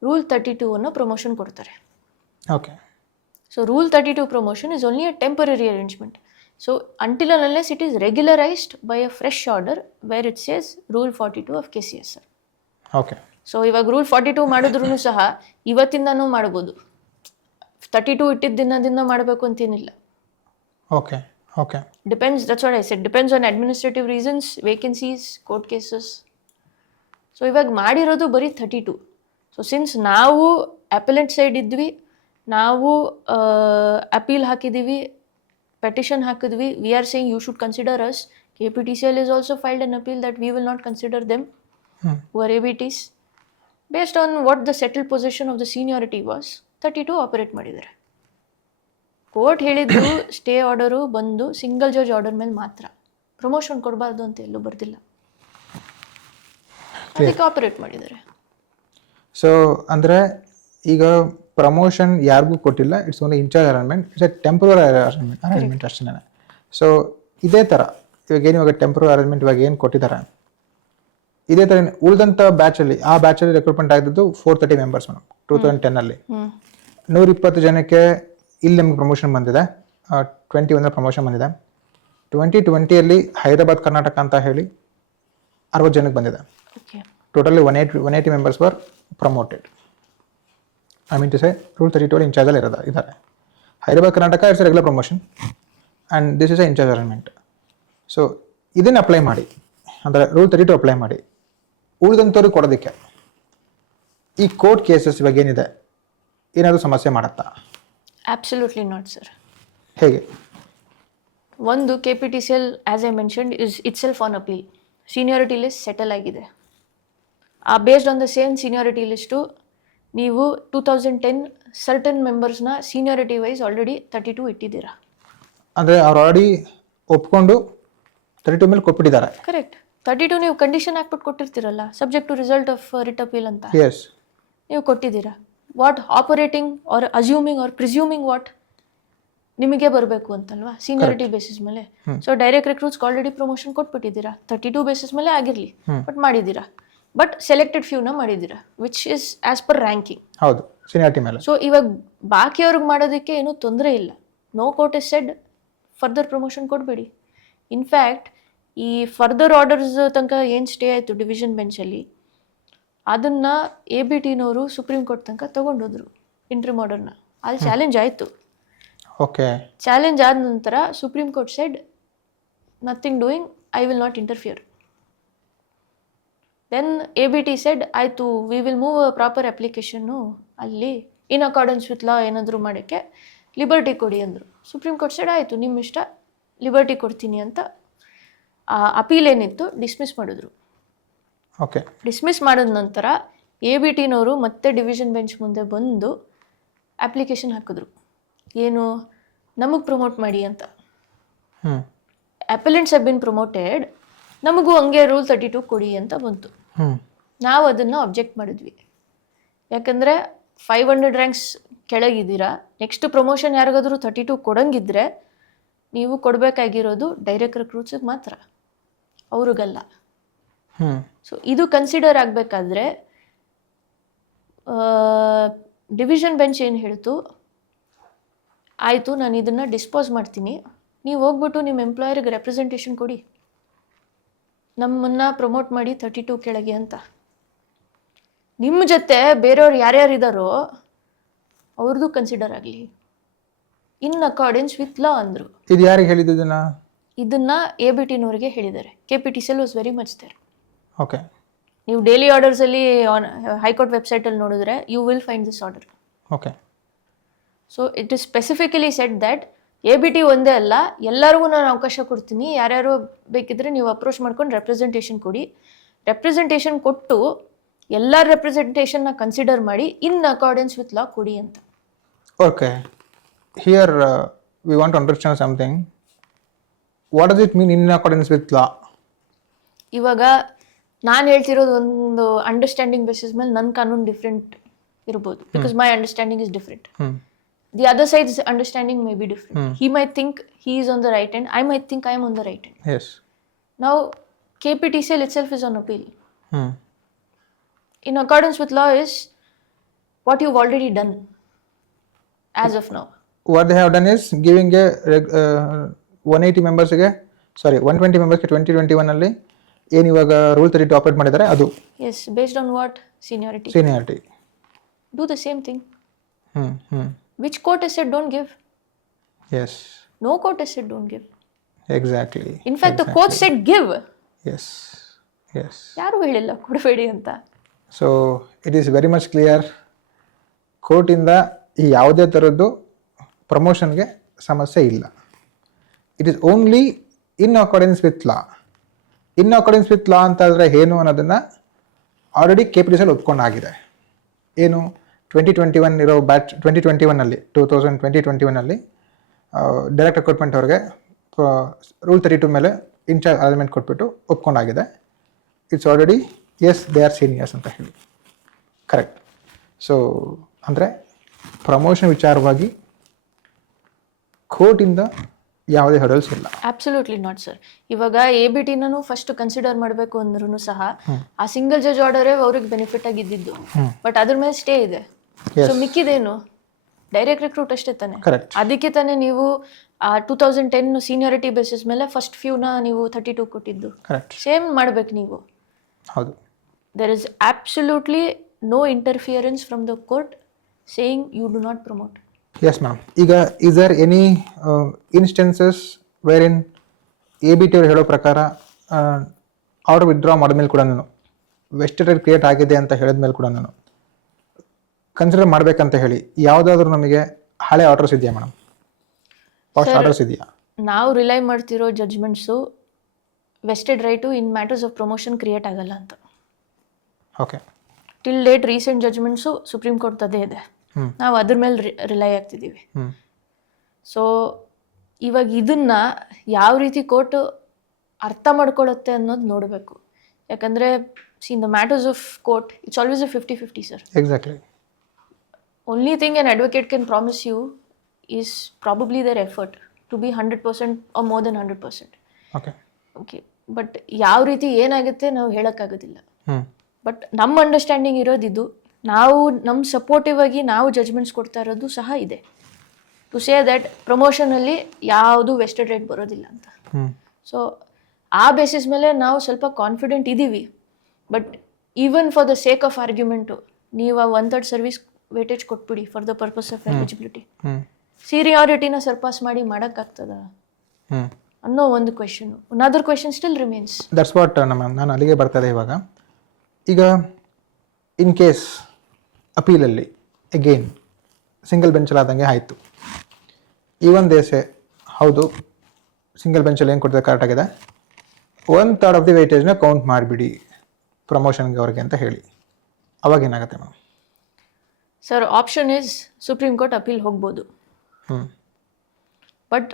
ರೂಲ್ 32 ಅನ್ನೋ ಪ್ರಮೋಷನ್ ಕೊಡ್ತಾರೆ. Okay. So rule 32 promotion is only a temporary arrangement. So until and unless it is regularised by a fresh order where it says rule 42 of KCSR. Okay. So ಇವಾಗ rule 42 ಮಾಡಿದ್ರೂ ಸಹ ಇವತ್ತಿಂದನೂ ಮಾಡ್ಬೋದು, 32 ಇಟ್ಟಿದ್ದ ದಿನದಿಂದ ಮಾಡಬೇಕು ಅಂತೇನಿಲ್ಲ. Okay. Okay. Depends, that's what I said, depends on administrative reasons, vacancies, court cases. So ಇವಾಗ ಮಾಡಿರೋದು ಬರೀ 32. ಸೊ ಸಿನ್ಸ್ ನಾವು ಅಪೆಲೆಂಟ್ ಸೈಡ್ ಇದ್ವಿ, ನಾವು ಅಪೀಲ್ ಹಾಕಿದ್ದೀವಿ, ಪೆಟಿಷನ್ ಹಾಕಿದ್ವಿ, we are saying you should consider us. KPTCL is also filed an appeal that we will not consider them who are ABTs. Based on what the settled position of the seniority was, 32 operate ಮಾಡಿದ್ದಾರೆ. Court ಹೇಳಿದ್ದು stay order ಬಂದು single judge order ಮೇಲೆ ಮಾತ್ರ, promotion ಕೊಡಬಾರ್ದು ಅಂತ ಎಲ್ಲೂ ಬರ್ದಿಲ್ಲ, ಅದಕ್ಕೆ operate ಮಾಡಿದ್ದಾರೆ. ಸೊ ಅಂದರೆ ಈಗ ಪ್ರಮೋಷನ್ ಯಾರಿಗೂ ಕೊಟ್ಟಿಲ್ಲ, it's only incharge arrangement, it's a temporary arrangement ಅಷ್ಟೇ. ಸೊ ಇದೇ ಥರ ಇವಾಗ ಟೆಂಪ್ರರಿ ಅರೇಂಜ್ಮೆಂಟ್ ಇವಾಗ ಏನು ಕೊಟ್ಟಿದ್ದಾರೆ, ಇದೇ ಥರ ಉಳಿದಂಥ ಬ್ಯಾಚಲ್ಲಿ, ಆ ಬ್ಯಾಚಲ್ಲಿ ರೆಕ್ರೂಟ್ಮೆಂಟ್ ಆಗಿದ್ದು 430 ಮೆಂಬರ್ಸ್ ಮೇಡಮ್ 2010. 120 ಜನಕ್ಕೆ ಇಲ್ಲಿ ನಮಗೆ ಪ್ರಮೋಷನ್ ಬಂದಿದೆ, 21 ಪ್ರಮೋಷನ್ ಬಂದಿದೆ. 2020 ಹೈದರಾಬಾದ್ ಕರ್ನಾಟಕ ಅಂತ ಹೇಳಿ 60 ಜನಕ್ಕೆ ಬಂದಿದೆ. Totally 180 members were promoted. I mean to say rule 32 ಇನ್ಚಾರ್ಜಲ್ಲಿ ಇದ್ದಾರೆ. Hyderabad Karnataka it's regular promotion and this is a incharge arrangement. So ಇದನ್ನು ಅಪ್ಲೈ ಮಾಡಿ, ಅಂದರೆ ರೂಲ್ 32 ಅಪ್ಲೈ ಮಾಡಿ ಉಳಿದಂಥವ್ರಿಗೆ ಕೊಡೋದಕ್ಕೆ ಈ ಕೋರ್ಟ್ ಕೇಸಸ್ ಇವಾಗ ಏನಿದೆ ಏನಾದರೂ ಸಮಸ್ಯೆ ಮಾಡುತ್ತಾ? Absolutely not sir. ಹೇಗೆ? ಒಂದು KPTCL as I mentioned is it self on appeal. Seniority list settle ಆಗಿದೆ. ಆ based on the same seniority list ನೀವು 2010 ಸರ್ಟನ್ ಮೆಂಬರ್ಸ್ನ ಸೀನಿಯಾರಿಟಿ ವೈಸ್ ಆಲ್ರೆಡಿ 32 ಇಟ್ಟಿದ್ದೀರಾ. ಅಂದರೆ ಅವ್ರು ಆಲ್ರೆಡಿ ಒಪ್ಕೊಂಡು 32 ಮೇಲೆ ಕೊಟ್ಬಿಟ್ಟಿದ್ದಾರೆ. ಕರೆಕ್ಟ್. 32 ನೀವು ಕಂಡೀಷನ್ ಹಾಕ್ಬಿಟ್ಟು ಕೊಟ್ಟಿರ್ತೀರಲ್ಲ, subject to result of writ appeal ಅಂತ ಎಸ್. ನೀವು ಕೊಟ್ಟಿದ್ದೀರಾ. What operating or assuming or presuming what ನಿಮಗೆ ಬರಬೇಕು ಅಂತಲ್ವಾ, ಸೀನಿಯಾರಿಟಿ ಬೇಸಿಸ್ ಮೇಲೆ. ಸೊ ಡೈರೆಕ್ಟ್ ರಿಕ್ರೂಟ್ಸ್ಗೆ ಆಲ್ರೆಡಿ ಪ್ರಮೋಷನ್ ಕೊಟ್ಬಿಟ್ಟಿದ್ದೀರಾ, 32 ಬೇಸಿಸ್ ಮೇಲೆ ಆಗಿರಲಿ, ಬಟ್ ಮಾಡಿದ್ದೀರಾ. ಬಟ್ ಸೆಲೆಕ್ಟೆಡ್ ಫ್ಯೂನ ಮಾಡಿದ್ದೀರಾ, which is as per ranking. ಹೌದು, ಸೀನಿಯಾರಿಟಿ ಮೇಲೆ. ಸೊ ಇವಾಗ ಬಾಕಿಯವ್ರಿಗೆ ಮಾಡೋದಕ್ಕೆ ಏನೂ ತೊಂದರೆ ಇಲ್ಲ. No court is said further promotion ಕೊಡಬೇಡಿ. ಇನ್ಫ್ಯಾಕ್ಟ್ ಈ ಫರ್ದರ್ ಆರ್ಡರ್ಸ್ ತನಕ ಏನು ಸ್ಟೇ ಆಯಿತು ಡಿವಿಷನ್ ಬೆಂಚಲ್ಲಿ, ಅದನ್ನು ABTನವರು ಸುಪ್ರೀಂ ಕೋರ್ಟ್ ತನಕ ತೊಗೊಂಡೋದ್ರು ಇಂಟ್ರಿಮ್ ಆರ್ಡರ್ನ. ಅಲ್ಲಿ ಚಾಲೆಂಜ್ ಆಯಿತು. ಓಕೆ. ಚಾಲೆಂಜ್ ಆದ ನಂತರ supreme court said nothing doing, I will not interfere. Then ABT said ಆಯಿತು, ವಿ ವಿಲ್ ಮೂವ್ ಪ್ರಾಪರ್ ಅಪ್ಲಿಕೇಶನ್ನು ಅಲ್ಲಿ ಇನ್ ಅಕಾರ್ಡೆನ್ಸ್ ವಿತ್ ಲಾ ಏನಾದರೂ ಮಾಡೋಕ್ಕೆ ಲಿಬರ್ಟಿ ಕೊಡಿ ಅಂದರು. ಸುಪ್ರೀಂ ಕೋರ್ಟ್ ಸೆಡ್ ಆಯಿತು, ನಿಮ್ಮ ಇಷ್ಟ, ಲಿಬರ್ಟಿ ಕೊಡ್ತೀನಿ ಅಂತ ಅಪೀಲ್ ಏನಿತ್ತು ಡಿಸ್ಮಿಸ್ ಮಾಡಿದ್ರು. ಓಕೆ. ಡಿಸ್ಮಿಸ್ ಮಾಡಿದ ನಂತರ ABTನವರು ಮತ್ತೆ ಡಿವಿಷನ್ ಬೆಂಚ್ ಮುಂದೆ ಬಂದು ಅಪ್ಲಿಕೇಶನ್ ಹಾಕಿದ್ರು, ಏನು ನಮಗೆ ಪ್ರಮೋಟ್ ಮಾಡಿ ಅಂತ. ಅಪೆಲೆಂಟ್ಸ್ ಹ್ಯಾವ್ ಬಿನ್ ಪ್ರಮೋಟೆಡ್, ನಮಗೂ ಹಂಗೆ ರೂಲ್ 32 ಕೊಡಿ ಅಂತ ಬಂತು. ನಾವು ಅದನ್ನು ಅಬ್ಜೆಕ್ಟ್ ಮಾಡಿದ್ವಿ. ಯಾಕಂದರೆ 500 ರ್ಯಾಂಕ್ಸ್ ಕೆಳಗಿದ್ದೀರಾ, ನೆಕ್ಸ್ಟ್ ಪ್ರಮೋಷನ್ ಯಾರಿಗಾದ್ರೂ 32 ಕೊಡಂಗಿದ್ರೆ ನೀವು ಕೊಡಬೇಕಾಗಿರೋದು ಡೈರೆಕ್ಟ್ ರಿಕ್ರೂಟ್ಸಿಗೆ ಮಾತ್ರ, ಅವ್ರಿಗಲ್ಲ. ಸೊ ಇದು ಕನ್ಸಿಡರ್ ಆಗಬೇಕಾದ್ರೆ ಡಿವಿಷನ್ ಬೆಂಚ್ ಏನು ಹೇಳ್ತು, ಆಯಿತು ನಾನು ಇದನ್ನು ಡಿಸ್ಪೋಸ್ ಮಾಡ್ತೀನಿ, ನೀವು ಹೋಗ್ಬಿಟ್ಟು ನಿಮ್ಮ ಎಂಪ್ಲಾಯರ್ಗೆ ರೆಪ್ರೆಸೆಂಟೇಷನ್ ಕೊಡಿ, ನಮ್ಮನ್ನು ಪ್ರಮೋಟ್ ಮಾಡಿ 32 ಕೆಳಗೆ ಅಂತ. ನಿಮ್ಮ ಜೊತೆ ಬೇರೆಯವ್ರು ಯಾರ್ಯಾರು ಇದ್ದಾರೋ ಅವ್ರದ್ದು ಕನ್ಸಿಡರ್ ಆಗಲಿ ಇನ್ ಅಕಾರ್ಡೆನ್ಸ್ ವಿತ್ ಲಾ ಅಂದರು. ಇದು ಯಾರಿಗೆ ಹೇಳಿದ್ದು ಇದನ್ನು ABTನವರಿಗೆ ಹೇಳಿದ್ದಾರೆ. KPTCL was very much there. Okay. ನೀವು ಡೈಲಿ ಆರ್ಡರ್ಸಲ್ಲಿ ಹೈಕೋರ್ಟ್ ವೆಬ್ಸೈಟಲ್ಲಿ ನೋಡಿದ್ರೆ you will find this order. Okay. So it is specifically said that ABT ಒಂದೇ ಅಲ್ಲ, ಎಲ್ಲರಿಗೂ ನಾನು ಅವಕಾಶ ಕೊಡ್ತೀನಿ, ಯಾರ್ಯಾರು ಬೇಕಿದ್ರೆ ನೀವು ಅಪ್ರೋಚ್ ಮಾಡ್ಕೊಂಡು ರೆಪ್ರೆಸೆಂಟೇಷನ್ ಕೊಡಿ, ರೆಪ್ರೆಸೆಂಟೇಷನ್ ಕೊಟ್ಟು ಎಲ್ಲ ರೆಪ್ರೆಸೆಂಟೇಷನ್ನ ಕನ್ಸಿಡರ್ ಮಾಡಿ ಇನ್ ಅಕಾರ್ಡೆನ್ಸ್ ವಿತ್ ಲಾ ಕೊಡಿ ಅಂತ. Okay. Here we want to understand something. What does it mean in accordance with law? ಇವಾಗ ನಾನು ಹೇಳ್ತಿರೋದು ಒಂದು ಅಂಡರ್ಸ್ಟ್ಯಾಂಡಿಂಗ್ ಬೇಸಿಸ್ ಮೇಲೆ ನನ್ನ ಕಾನೂನು ಡಿಫ್ರೆಂಟ್ ಇರ್ಬೋದು, because my understanding is different. The other side's understanding may be different. He might think he is on the right end. I might think I am on the right end. Yes. Now, KPTCL itself is on appeal. In accordance with law is what you've already done as of now. What they have done is giving a 180 members ಗೆ 120 members ಗೆ 2021 ಅಲ್ಲಿ ಏನು ಇವಾಗ rule 32 operate ಮಾಡಿದ್ದಾರೆ ಅದು. Yes, based on what? Seniority. Seniority. Do the same thing. Which court has said don't give? Yes. No court has said don't give. Exactly. In fact, the court said give. Yes. Yes. ಯಾರು ಹೇಳಿಲ್ಲ ಕೊಡಬೇಡಿ ಅಂತ. So it is very much clear. ಕೋರ್ಟಿಂದ ಈ ಯಾವುದೇ ಥರದ್ದು ಪ್ರಮೋಷನ್ಗೆ ಸಮಸ್ಯೆ ಇಲ್ಲ. It is only in accordance with law. In accordance with law ಅಂತ ಆದರೆ ಏನು ಅನ್ನೋದನ್ನು ಆಲ್ರೆಡಿ KPTCL ಒಪ್ಕೊಂಡಾಗಿದೆ. ಏನು 2021 ಇರೋ ಬ್ಯಾಚ್ 2021 2021 ಡೈರೆಕ್ಟ್ ರಿಕ್ರೂಟ್ಮೆಂಟ್ ಅವ್ರಿಗೆ ರೂಲ್ 32 ಮೇಲೆ ಇನ್ಚಾರ್ಜ್ ಅಲೈನ್ಮೆಂಟ್ ಕೊಟ್ಬಿಟ್ಟು ಒಪ್ಕೊಂಡಾಗಿದೆ. It's already yes they are seniors ಅಂತ ಹೇಳಿ. ಕರೆಕ್ಟ್. ಸೊ ಅಂದರೆ ಪ್ರಮೋಷನ್ ವಿಚಾರವಾಗಿ ಕೋರ್ಟಿಂದ ಯಾವುದೇ ಹರ್ಡಲ್ಸ್ ಇಲ್ಲ. Absolutely not sir. ಇವಾಗ ABTನೂ ಫಸ್ಟ್ ಕನ್ಸಿಡರ್ ಮಾಡಬೇಕು ಅಂದ್ರೂ ಸಹ ಆ ಸಿಂಗಲ್ ಜಡ್ಜ್ ಆರ್ಡರೇ ಅವ್ರಿಗೆ ಬೆನಿಫಿಟ್ ಆಗಿದ್ದು, ಬಟ್ ಅದ್ರ ಮೇಲೆ ಸ್ಟೇ ಇದೆ. ಸೊ ಮಿಕ್ಕಿದೇನು ಡೈರೆಕ್ಟ್ ರಿಕ್ರೂಟ್ ಅಷ್ಟೇ ತಾನೆ. ಅದಕ್ಕೆ ತಾನೇ ನೀವು 2010 ಸೀನಿಯಾರಿಟಿ ಬೇಸಿಸ್ ಮೇಲೆ ಫಸ್ಟ್ ಫ್ಯೂನ ನೀವು 32 ಕೊಟ್ಟಿದ್ದು. ಸೇಮ್ ಮಾಡ್ಬೇಕು ನೀವು. ಹೌದು. There is absolutely no interference from the court saying you do not promote. Yes ma'am. ಈಗ is there any instances where in ABT ಅವರು ಹೇಳೋ ಪ್ರಕಾರ ಆರ್ಡರ್ ವಿತ್ಡ್ರಾ ಮಾಡಿದ್ಮೇಲೆ ಕೂಡ ವೆಸ್ಟೆಡ್ ಕ್ರಿಯೇಟ್ ಆಗಿದೆ ಅಂತ ಹೇಳಿದ್ಮೇಲೆ ಕೂಡ ಕನ್ಸಿಡರ್ ಮಾಡಬೇಕಂತ ಹೇಳಿ ಯಾವುದಾದ್ರೂ ನಮಗೆ ಹಳೆ ಆರ್ಡರ್ಸ್ ಇದೆಯಾ ಮೇಡಮ್? ಫಾಸ್ಟ್ ಆರ್ಡರ್ಸ್ ಇದೆಯಾ? ನಾವು ರಿಲೈ ಮಾಡ್ತಿರೋ judgments vested right in matters of promotion create ಆಗಲ್ಲ ಅಂತ. Okay. Till date recent judgments supreme court ಅದೇ ಇದೆ. ನಾವು ಅದ್ರ ಮೇಲೆ ರಿಲೈ ಆಗ್ತಿದ್ದೀವಿ. ಸೊ ಇವಾಗ ಇದನ್ನ ಯಾವ ರೀತಿ ಕೋರ್ಟ್ ಅರ್ಥ ಮಾಡ್ಕೊಳ್ಳುತ್ತೆ ಅನ್ನೋದು ನೋಡಬೇಕು. ಯಾಕಂದರೆ in the matters of court it's always a 50-50 sir. Exactly. Only thing an advocate can promise you is probably their effort to be 100% or more than 100%. Okay. But ಯಾವ ರೀತಿ ಏನಾಗುತ್ತೆ ನಾವು ಹೇಳೋಕ್ಕಾಗೋದಿಲ್ಲ. ಹ್ಞೂ. ಬಟ್ ನಮ್ಮ ಅಂಡರ್ಸ್ಟ್ಯಾಂಡಿಂಗ್ ಇರೋದಿದ್ದು, ನಾವು ನಮ್ಮ ಸಪೋರ್ಟಿವ್ ಆಗಿ ನಾವು ಜಜ್ಮೆಂಟ್ಸ್ ಕೊಡ್ತಾ ಇರೋದು ಸಹ ಇದೆ. ಟು ಸೇ ದಟ್ ಪ್ರಮೋಷನಲ್ಲಿ ಯಾವುದು ವೆಸ್ಟೆಡ್ ರೇಟ್ ಬರೋದಿಲ್ಲ ಅಂತ. ಸೊ ಆ ಬೇಸಿಸ್ ಮೇಲೆ ನಾವು ಸ್ವಲ್ಪ ಕಾನ್ಫಿಡೆಂಟ್ ಇದ್ದೀವಿ. But even for the sake of argument ನೀವು 1/3 ಸರ್ವಿಸ್ ವೇಟೇಜ್ ಕೊಟ್ಬಿಡಿ for the purpose of eligibility. ಸೀನಿಯಾರಿಟಿನ ಸರ್ಪಾಸ್ ಮಾಡಿ ಮಾಡೋಕ್ಕಾಗ್ತದ ಅನ್ನೋ ಒಂದು question. Another question still remains. That's what ನಾನು ಅಲ್ಲಿಗೆ ಬರ್ತದೆ ಇವಾಗ. ಈಗ ಇನ್ ಕೇಸ್ ಅಪೀಲಲ್ಲಿ ಅಗೇನ್ ಸಿಂಗಲ್ ಬೆಂಚಲ್ಲಾದಂಗೆ ಆಯಿತು. ಈವನ್ ದೇಸೆ ಹೌದು ಸಿಂಗಲ್ ಬೆಂಚಲ್ಲಿ ಏನು ಕೊಡ್ತಾರೆ ಕರೆಕ್ಟಾಗಿದೆ, 1/3 ಆಫ್ ದಿ ವೇಟೇಜ್ನ ಕೌಂಟ್ ಮಾಡಿಬಿಡಿ ಪ್ರಮೋಷನ್ಗೆ ಅವ್ರಿಗೆ ಅಂತ ಹೇಳಿ, ಅವಾಗ ಏನಾಗುತ್ತೆ ma'am? Sir option is supreme court appeal ಹೋಗ್ಬೋದು. ಬಟ್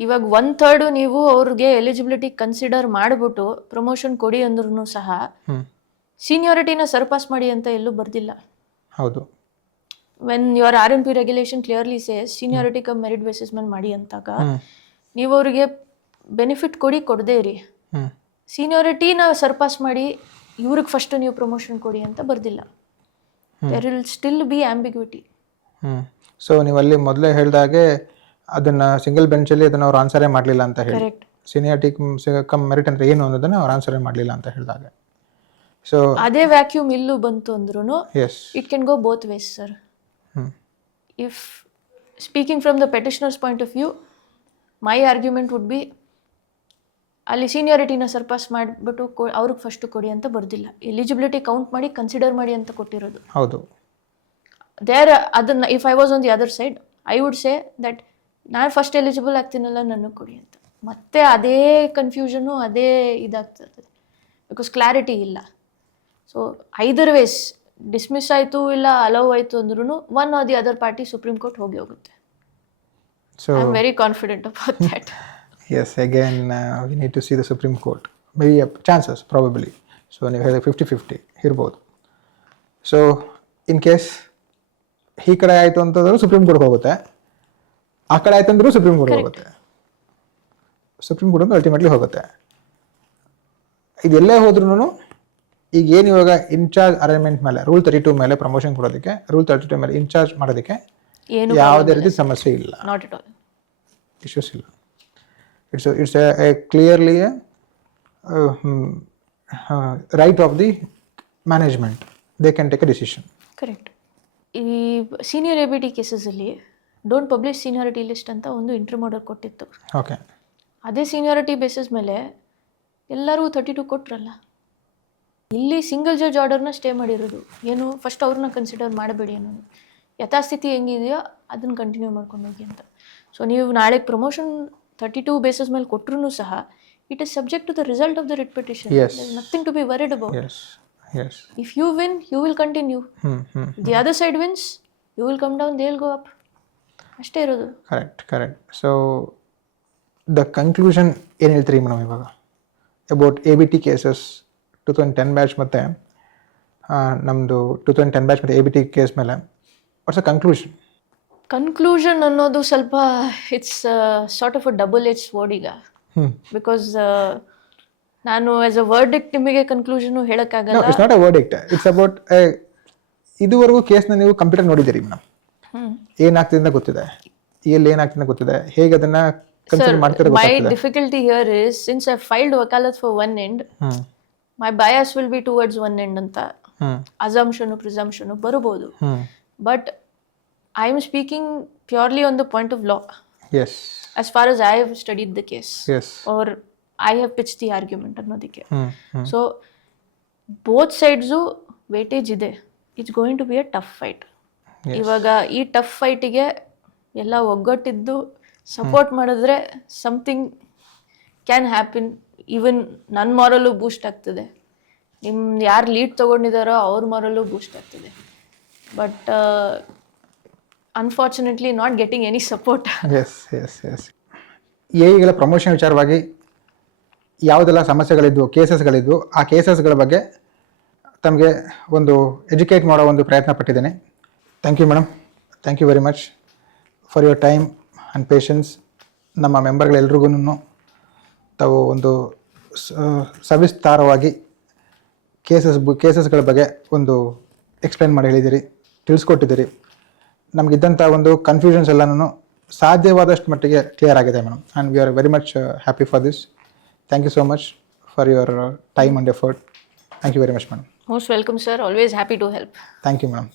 ಇವಾಗ 1/3 ನೀವು ಅವ್ರಿಗೆ ಎಲಿಜಿಬಿಲಿಟಿ ಕನ್ಸಿಡರ್ ಮಾಡಿಬಿಟ್ಟು ಪ್ರಮೋಷನ್ ಕೊಡಿ ಅಂದ್ರೂ ಸಹ ಸೀನಿಯಾರಿಟಿನ ಸರ್ಪಾಸ್ ಮಾಡಿ ಅಂತ ಎಲ್ಲೂ ಬರ್ದಿಲ್ಲ. ಹೌದು. When your RNP regulation clearly says seniority cum merit basis ಮೇಲೆ ಮಾಡಿ ಅಂತಾಗ ನೀವು ಅವ್ರಿಗೆ ಬೆನಿಫಿಟ್ ಕೊಡದೇ ಇರಿ. ಸೀನಿಯಾರಿಟಿನ ಸರ್ಪಾಸ್ ಮಾಡಿ ಇವ್ರಿಗೆ ಫಸ್ಟ್ ನೀವು ಪ್ರಮೋಷನ್ ಕೊಡಿ ಅಂತ ಬರ್ದಿಲ್ಲ. There will still be ambiguity. So ನೀವು ಅಲ್ಲಿ ಮೊದಲೇ ಹೇಳಿದಾಗೆ ಅದನ್ನ ಸಿಂಗಲ್ ಬೆಂಚಲ್ಲಿ ಅದನ್ನ ಅವ್ರು ಆನ್ಸರೇ ಮಾಡಲಿಲ್ಲ ಅಂತ ಹೇಳಿ, ಸೀನಿಯಾರಿಟಿ ಕಮ್ ಮೆರಿಟ್ ಅಂದ್ರೆ ಏನು ಅನ್ನೋದನ್ನ ಅವ್ರು ಆನ್ಸರೇ ಮಾಡಲಿಲ್ಲ ಅಂತ ಹೇಳಿದಾಗ, ಸೊ ಅದೇ ವ್ಯಾಕ್ಯೂಮ್ ಇಲ್ಲೂ ಬಂತು ಅಂದ್ರೂ it can go both ways sir. If speaking from the petitioner's point of view, my argument would be ಅಲ್ಲಿ ಸೀನಿಯಾರಿಟಿನ ಸರ್ಪಾಸ್ ಮಾಡಿಬಿಟ್ಟು ಅವ್ರಿಗೆ ಫಸ್ಟ್ ಕೊಡಿ ಅಂತ ಬರ್ದಿಲ್ಲ, ಎಲಿಜಿಬಿಲಿಟಿ ಕೌಂಟ್ ಮಾಡಿ ಕನ್ಸಿಡರ್ ಮಾಡಿ ಅಂತ ಕೊಟ್ಟಿರೋದು. ಹೌದು. ಅದನ್ನ if I was on the other side I would say that ನಾನು ಫಸ್ಟ್ ಎಲಿಜಿಬಲ್ ಆಗ್ತೀನಲ್ಲ ನನಗೆ ಕೊಡಿ ಅಂತ. ಮತ್ತೆ ಅದೇ ಕನ್ಫ್ಯೂಷನು ಅದೇ ಇದಾಗ್ತದೆ, ಬಿಕಾಸ್ ಕ್ಲಾರಿಟಿ ಇಲ್ಲ. ಸೊ ಐದರ್ ವೇಸ್ ಡಿಸ್ಮಿಸ್ ಆಯಿತು ಇಲ್ಲ ಅಲೌ ಆಯಿತು ಅಂದ್ರೂ one or the other party supreme court ಹೋಗುತ್ತೆ. So I am very confident about that. Yes, again we need to see the Supreme Court. Maybe chances, probably. So ನೀವು ಹೇಳಿದ್ರೆ 50-50 ಇರ್ಬೋದು. So in case ಈ ಕಡೆ ಆಯಿತು ಅಂತಂದ್ರೂ ಸುಪ್ರೀಂ ಕೋರ್ಟ್ ಹೋಗುತ್ತೆ, ಆ ಕಡೆ ಆಯ್ತು ಅಂದ್ರೂ ಸುಪ್ರೀಂ ಕೋರ್ಟ್ ಹೋಗುತ್ತೆ. ಸುಪ್ರೀಂ ಕೋರ್ಟ್ ಅಂತ ಅಲ್ಟಿಮೇಟ್ಲಿ ಹೋಗುತ್ತೆ. ಇದೆಲ್ಲೇ ಹೋದ್ರೂ ಈಗ ಏನು ಇವಾಗ ಇನ್ಚಾರ್ಜ್ ಅರೇಂಜ್ಮೆಂಟ್ ಮೇಲೆ ರೂಲ್ 32 ಮೇಲೆ ಪ್ರಮೋಷನ್ ಕೊಡೋದಕ್ಕೆ, ರೂಲ್ 32 ಮೇಲೆ ಇನ್ಚಾರ್ಜ್ ಮಾಡೋದಕ್ಕೆ ಯಾವುದೇ ರೀತಿ ಸಮಸ್ಯೆ ಇಲ್ಲ, ನಾಟ್ ಅಟ್ ಆಲ್ ಇಶ್ಯೂಸ್ ಇಲ್ಲ. It's a clearly a right of the management. They can take a decision. Correct. ಈ ಸೀನಿಯರ್ ABT ಕೇಸಸಲ್ಲಿ ಡೋಂಟ್ ಪಬ್ಲಿಷ್ ಸೀನಿಯಾರಿಟಿ ಲಿಸ್ಟ್ ಅಂತ ಒಂದು ಇಂಟ್ರಿಮ್ ಆರ್ಡರ್ ಕೊಟ್ಟಿತ್ತು. ಓಕೆ. ಅದೇ ಸೀನಿಯಾರಿಟಿ ಬೇಸಿಸ್ ಮೇಲೆ ಎಲ್ಲರೂ 32 ಕೊಟ್ರಲ್ಲ. ಇಲ್ಲಿ ಸಿಂಗಲ್ ಜಡ್ಜ್ ಆರ್ಡರ್ನ ಸ್ಟೇ ಮಾಡಿರೋದು ಏನು, ಫಸ್ಟ್ ಅವ್ರನ್ನ ಕನ್ಸಿಡರ್ ಮಾಡಬೇಡಿ ಅನ್ನೋದು. ಯಥಾಸ್ಥಿತಿ ಹೆಂಗಿದೆಯೋ ಅದನ್ನು ಕಂಟಿನ್ಯೂ ಮಾಡ್ಕೊಂಡು ಹೋಗಿ ಅಂತ. ಸೊ ನೀವು ನಾಳೆ ಪ್ರಮೋಷನ್ 32 ಬೇಸಿಸ್ ಮೇಲೆ ಕೊಟ್ಟರು ಸಹ it is subject to the result of the writ petition. Yes. There is nothing to be worried about. Yes. If you win, you will continue. The other side wins, you will come down, they will go up. ಅಷ್ಟೇ ಇರೋದು. Correct. So the conclusion ಏನು ಹೇಳ್ತೀರಿ madam ಇವಾಗ about ABT cases 2010 batch ಮತ್ತು ನಮ್ಮದು 2010 batch ಮತ್ತು ABT case ಮೇಲೆ what's a conclusion ಅನ್ನೋದು ಸ್ವಲ್ಪ it's sort of a double edge word ಈಗ. ಬಿಕಾಸ್ ನಾನು ಆಸ್ ಅ ವರ್ಡಿಕ್ಟ್ ನಿಮಗೆ ಕನ್ಕ್ಲೂಷನ್ ಹೇಳಕ್ಕಾಗಲ್ಲ. It's not a verdict, it's about ಇದುವರೆಗೂ ಕೇಸ್ನ ನೀವು ಕಂಪ್ಯೂಟರ್ ನೋಡಿದ್ದೀರಿ ಮೇಡಮ್, ಏನಾಗ್ತಿದೆ ಅಂತ ಗೊತ್ತಿದೆ, ಎಲ್ಲಿ ಏನಾಗ್ತಿದೆ ಗೊತ್ತಿದೆ, ಹೇಗೆ ಅದನ್ನ ಕನ್ಸಿಡರ್ ಮಾಡ್ತಾರೆ ಗೊತ್ತಾಗ್ತಿದೆ. My difficulty here is since I filed ವಕಾಲತ್ for one end, my bias will be towards one end ಅಂತ ಅಸಂಪ್ಷನ್ ಪ್ರಿಸಂಪ್ಷನ್ ಬರಬಹುದು. But I am speaking purely on the point of law. Yes. As far as I have studied the case. Yes. Or I have pitched the argument ಅನ್ನೋದಕ್ಕೆ. So both sides weightage ಇದೆ. It's going to be a tough fight. ಇವಾಗ ಈ tough ಫೈಟಿಗೆ ಎಲ್ಲ ಒಗ್ಗಟ್ಟಿದ್ದು support ಮಾಡಿದ್ರೆ something can happen. Even ನನ್ನ ಮಾರಲ್ಲೂ boost ಆಗ್ತದೆ, ನಿಮ್ಮ ಯಾರು ಲೀಡ್ ತೊಗೊಂಡಿದ್ದಾರೋ ಅವ್ರ ಮಾರಲ್ಲೂ ಬೂಸ್ಟ್ ಆಗ್ತದೆ. But unfortunately not getting any support. Yes. ಎಗಳ ಪ್ರಮೋಷನ್ ವಿಚಾರವಾಗಿ ಯಾವುದೆಲ್ಲ ಸಮಸ್ಯೆಗಳಿದ್ವು, ಕೇಸಸ್ಗಳಿದ್ವು, ಆ ಕೇಸಸ್ಗಳ ಬಗ್ಗೆ ತಮಗೆ ಒಂದು ಎಜುಕೇಟ್ ಮಾಡೋ ಒಂದು ಪ್ರಯತ್ನ ಪಟ್ಟಿದ್ದೇನೆ. Thank you madam, thank you very much for your time and patience. ನಮ್ಮ ಮೆಂಬರ್ಗಳೆಲ್ರಿಗೂ ತಾವು ಒಂದು ಸವಿಸ್ತಾರವಾಗಿ ಕೇಸಸ್ಗಳ ಬಗ್ಗೆ ಒಂದು ಎಕ್ಸ್ಪ್ಲೇನ್ ಮಾಡಿ ಹೇಳಿದ್ದೀರಿ, ತಿಳಿಸ್ಕೊಟ್ಟಿದ್ದೀರಿ. ನಮಗಿದ್ದಂಥ ಒಂದು ಕನ್ಫ್ಯೂಷನ್ಸ್ ಎಲ್ಲನೂ ಸಾಧ್ಯವಾದಷ್ಟು ಮಟ್ಟಿಗೆ ಕ್ಲಿಯರ್ ಆಗಿದೆ madam. And we are very much happy for this. Thank you so much for your time and effort. Thank you very much madam. Most welcome, sir. Always happy to help. Thank you madam.